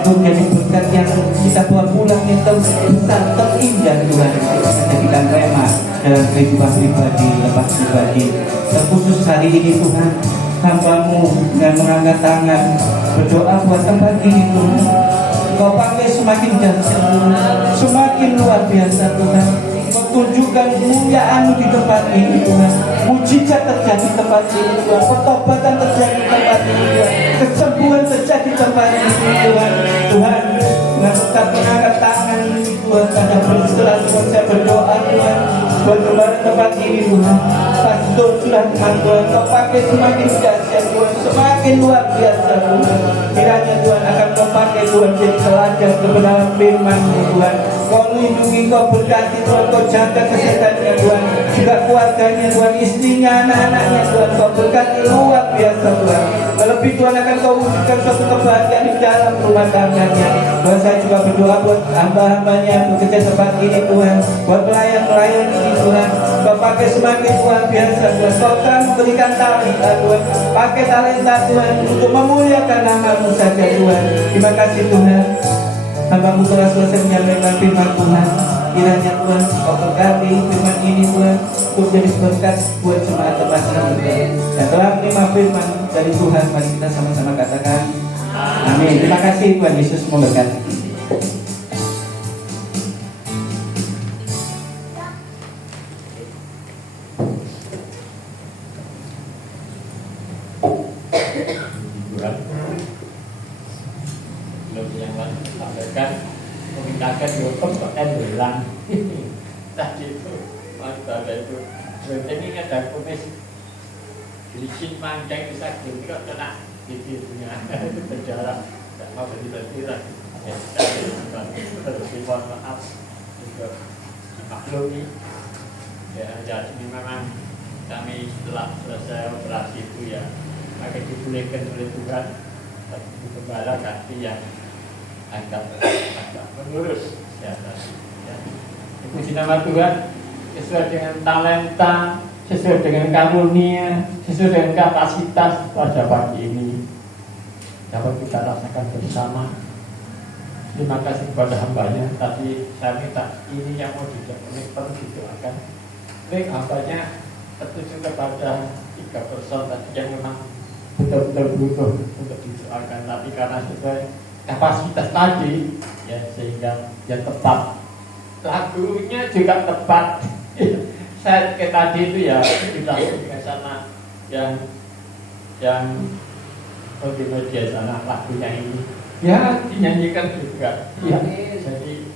untuk menjadi berkat yang kita bawa pulang yang terbesar, terindah Tuhan, untuk menjadikan rema dalam kehidupan pribadi, lepas pribadi. Terkhusus hari ini Tuhan, hamba-Mu dengan mengangkat tangan berdoa buat tempat ini Tuhan. Kau pakai semakin dahsyat Tuhan, semakin luar biasa Tuhan. Kau tunjukkan kemuliaan-Mu di tempat ini Tuhan. Mujizat terjadi di tempat ini Tuhan. Pertobatan terjadi di tempat ini Tuhan. Kesembuhan terjadi di tempat ini Tuhan. Tuhan, dengan tetap mengangkat tangan ini Tuhan. Pada bersetelah Tuhan saya berdoa Tuhan. Buat kembali tempat ini Tuhan. Pastor sudah Tuhan Tuhan. Kau pakai semakin dahsyat Tuhan. Semakin luar biasa Tuhan. Kiranya Tuhan akan Kau pakai Tuhan jadi teladan kebenaran firman-Mu Tuhan. Kau lindungi, Kau berkati Tuhan. Kau jaga kesehatannya Tuhan. Juga keluarganya Tuhan, istrinya, anak-anaknya Tuhan. Kau berkati luar biasa Tuhan. Terlebih Tuhan akan Kau wujudkan suatu kebahagiaan di dalam rumah tangganya. Tuhan, saya juga berdoa buat hamba-hambanya bekerja tempat ini Tuhan. Buat pelayan-pelayan ini Tuhan. Kau pakai semakin luar biasa Tuhan. Kau akan berikan talenta Tuhan. Pakai talenta Tuhan untuk memuliakan nama-Mu saja Tuhan. Terima kasih Tuhan. Hamba-Mu telah selesai menyampaikan firman Tuhan. Kiranya Tuhan Kau berkati firman ini Tuhan untuk jadi berkat buat jemaat tempat ini. Dan telah menerima firman dari Tuhan, mari kita sama-sama katakan amin. Terima kasih, Tuhan Yesus memberkati. Yang sampaikan memindahkan Yokom ke Endolan. Tadi itu masa itu ini ada komis bikin panjang bisa gini kok kena giginya itu berjarak tidak mau berhenti-henti harus mohon maaf juga dimaklumi ya. Jadi memang kami setelah selesai operasi itu ya akan dibolehkan oleh Tuhan gembala ganti yang agak mengurus ya. Puji nama Tuhan, sesuai dengan talenta, sesuai dengan karunia, sesuai dengan kapasitas pada pagi ini dapat kita rasakan bersama. Terima kasih kepada hambanya. Tadi saya minta ini yang mau perlu didoakan. Baik, hambanya tertuju kepada 3 person tadi yang memang betul-betul butuh untuk didoakan, tapi karena sesuai kapasitas tadi ya sehingga yang tepat, lagunya juga tepat. Saya kayak tadi itu ya kita ke sana yang di media sana lagunya ini ya dinyanyikan juga ya. Jadi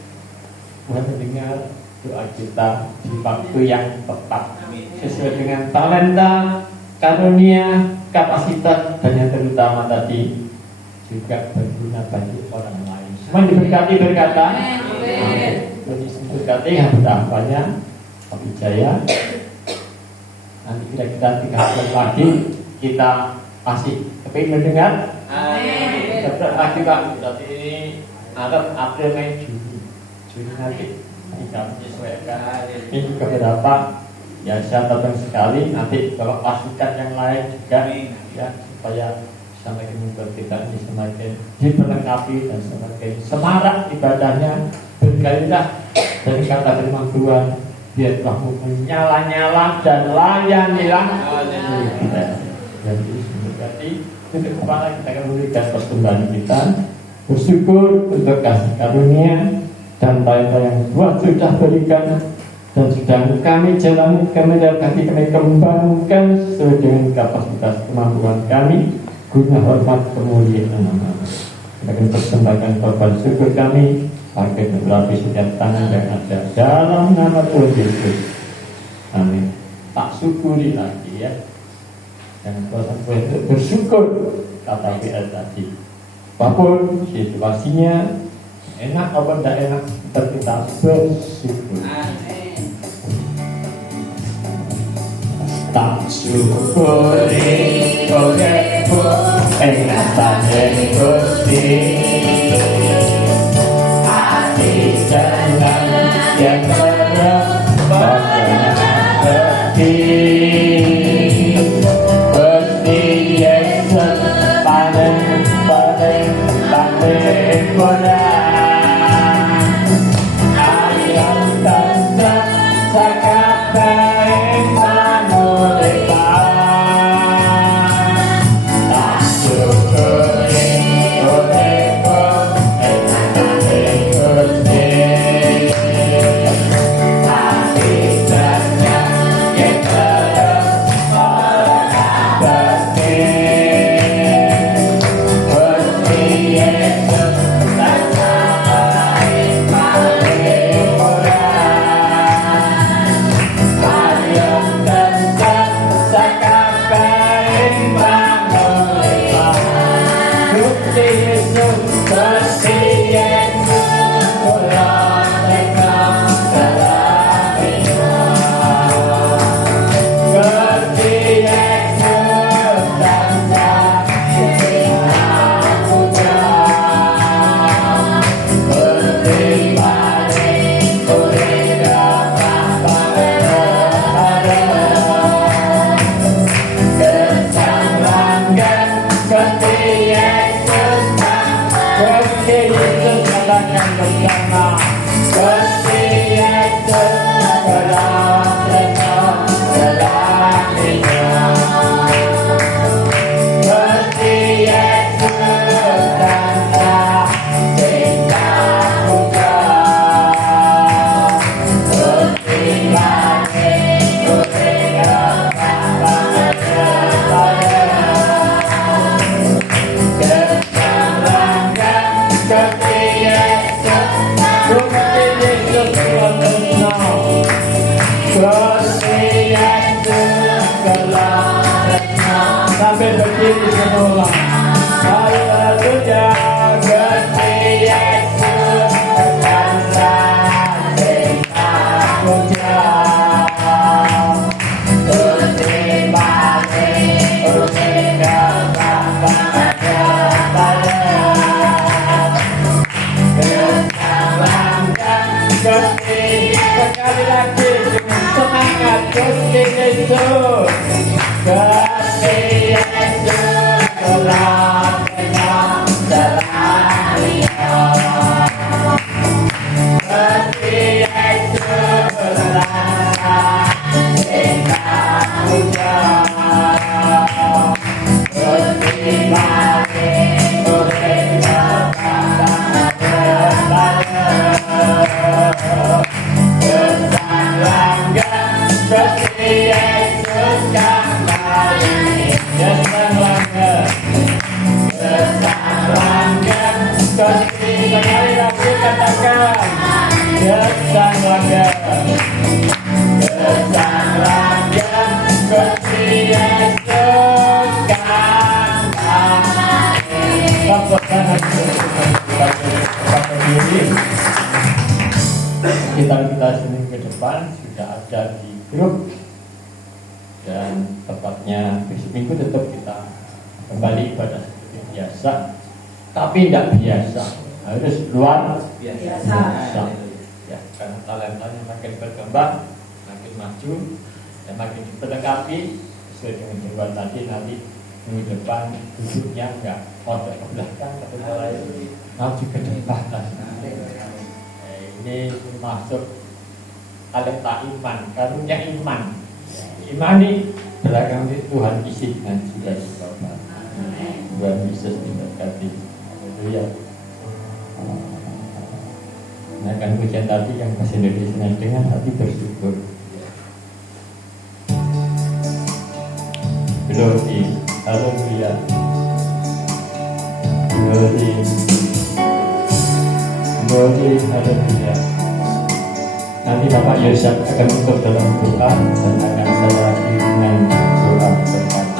Tuhan mendengar doa kita di waktu yang tepat sesuai dengan talenta, karunia, kapasitas, dan yang terutama tadi juga berguna bagi orang lain. Semua diberkati berkata Tuhan Yesus berkati yang bertambahnya Tapi Jaya. Nanti kira-kira 3 bulan lagi kita masih kepingin mendengar. Amin. Sebentar lagi Pak, berarti ini Maret, April, Mei, Juni nanti kita menyesuaikan. Ini beberapa ya saya tonton sekali. Nanti kalau pasukan yang lain juga ya supaya semakin membuat kita ini semakin diperlengkapi dan semakin semarak ibadahnya, bergairah dari kata firman Tuhan. Biar kamu menyala-nyala dan layanilah kita. Jadi berarti ke depan kita akan memberikan persembahan kita, bersyukur untuk kasih karunia dan talenta yang Tuhan sudah berikan dan sedang kami jalani, kami kembangkan sesuai dengan kapasitas kemampuan kami guna hormat kemuliaan nama. Kita akan persembahkan korban syukur kami pakai berlapis setiap tangan yang ada dalam nama Tuhan Yesus. Amin. Tak syukuri lagi ya. Jangan bosan untuk bersyukur kata WL tadi. Apapun situasinya, enak apa tidak enak, kita bersyukur. Amin. Tak syukuri olehmu, enak tak Gusti. Jangan yang berhati Gusti Yesus paling kurang ayam tanda sakabai manulikan tak syukuri olehmu enak Sampai berdiri semula. Haleluya, Gusti Yesus akan kita puja. Gusti Bani, Gusti Bapa, Gusti sekali lagi dengan semangat Gusti Yesus. Gusti Yesus telah menang dalam hidup. Gusti Yesus telah kita puja. Gusti Bani, Gusti Bapa, Gusti Yesus kembali. Gusti sekali lagi katakan Gesang Langga, Gesang Langga, Gusti Yesus kembali. Lakukan diri. Kita sini ke depan sudah ada di grup, dan tepatnya besok minggu tetap kita kembali pada seperti biasa, tapi tidak biasa, harus luar biasa. Ya, karena talentanya makin berkembang, makin maju, dan makin diperlengkapi sesuai dengan jadwal tadi. Nanti minggu depan duduknya enggak model ke belakang, tapi mulai maju ke depan. Ini masuk talenta iman, karunia iman. Iman ini belakang itu Tuhan isi dengan juga Bapak. Tuhan Yesus diberkati. Haleluya. Nah, kan pujian tadi yang bahasa Indonesia dengan hati bersyukur. Glory, haleluya. Glory, glory, haleluya. Nanti Bapak Yosef akan tutup dalam doa dan akan saya dengan doa berkat.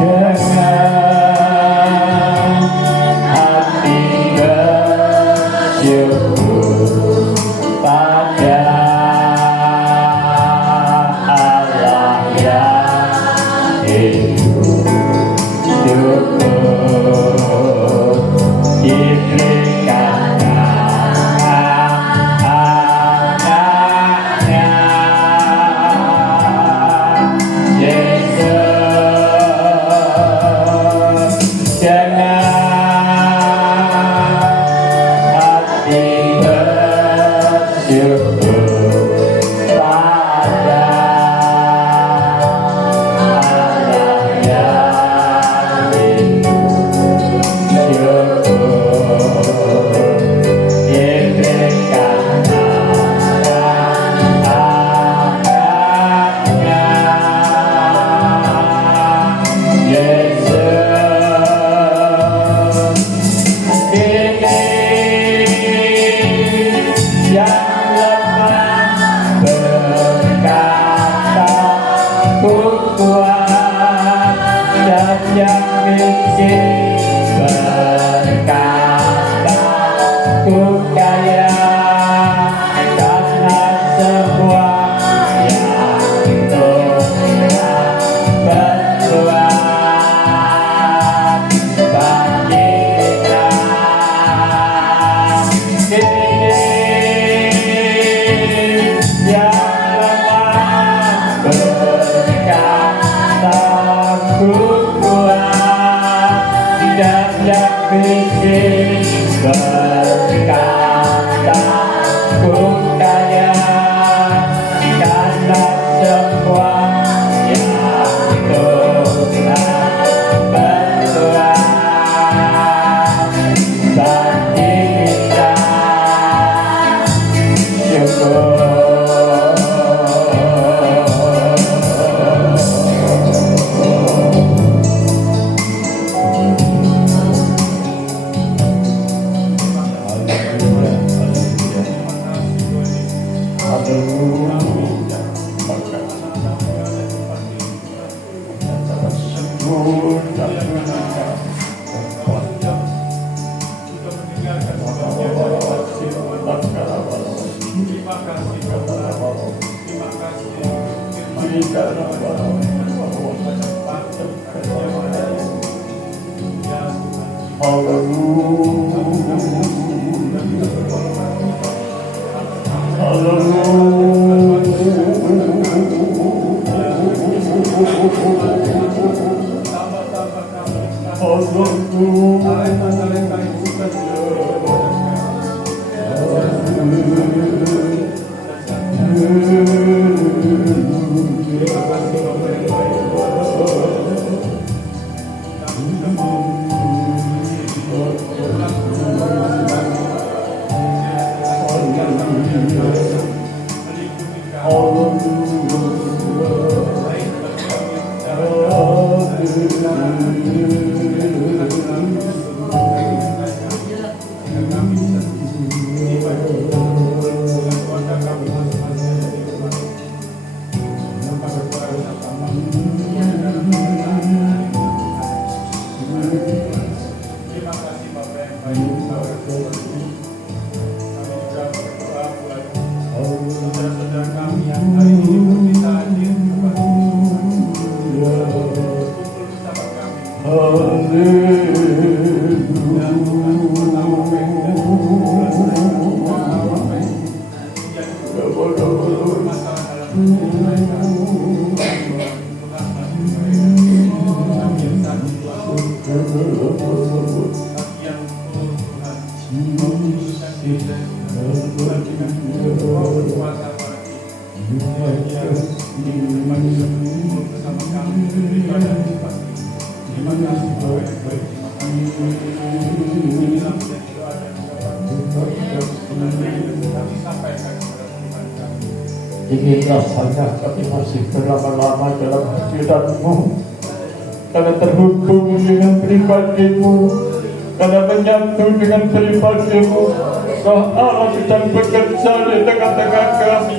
Dengan hati bersyukur pada Allah yang hidup, diberikan anaknya Yesus. Dengan hati bersyukur pada Allah yang hidup, diberikan anaknya Yesus. Ini yang lemah berkata ku kuat, dan yang miskin berkata ku kaya, karena semua yang Tuhan berbuat baginya. Ini yang lemah berkata ku kuat, tidak miskin berkata ku kaya karena semua yang Tuhan berbuat bagi kita syukur. Ingin rasanya kami masih berlama-lama dalam hadiratmu, karena terhubung dengan pribadimu, karena menyatu dengan pribadimu. Roh Allah sedang bekerja di tengah-tengah kami,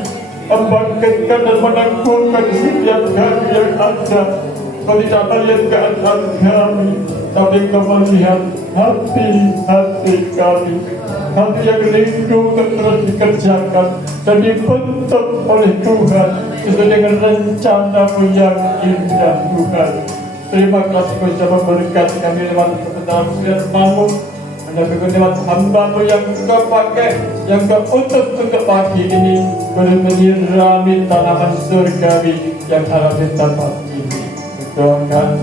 membangkitkan dan meneguhkan setiap kami yang ada. Kau tidak melihat keadaan kami, tapi kau melihat hati-hati kami, hati yang rindu untuk terus dikerjakan dan dibentuk oleh Tuhan sesuai dengan rencana-Mu yang indah. Tuhan, terima kasih Kau sudah memberkati kami lewat kebenaran firman-Mu, mendapat lewat hamba-Mu yang Kau pakai, yang Kau utus untuk pagi ini, boleh menyirami tanaman surgawi yang harap di tempat ini. Doakan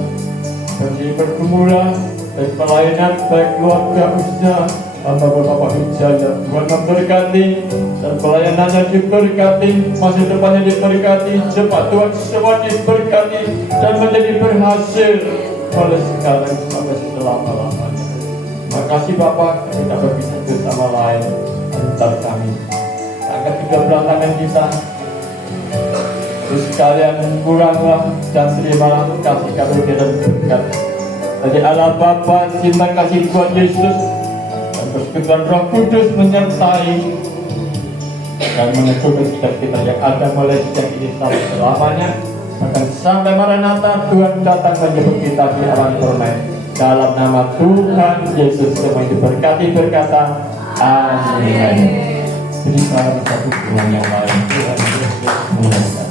bagi pergumulan, baik pelayanan, baik keluarga usaha, hamba Bapak Wijaya, Tuhan memberkati dan pelayanannya diberkati, masa depannya diberkati, jemaat Tuhan semua diberkati dan menjadi berhasil oleh sekarang sampai selama-lamanya. Terima kasih Bapak, kami tak berpisah satu sama lain antar kami. Angkat kedua belah tangan kita, terus sekalian kuranglah dan terimalah kasih karunia dan berkat dari Allah Bapa, cinta kasih Tuhan Yesus, dan persekutuan Roh Kudus menyertai dan meneguhkan setiap kita yang ada mulai sejak ini sampai selamanya. Bahkan sampai Maranatha Tuhan datang menjemput kita di alam permai. Dalam nama Tuhan Yesus semua diberkati berkata amin. Jadi salam satu dengan yang lain. Tuhan Yesus memberkati.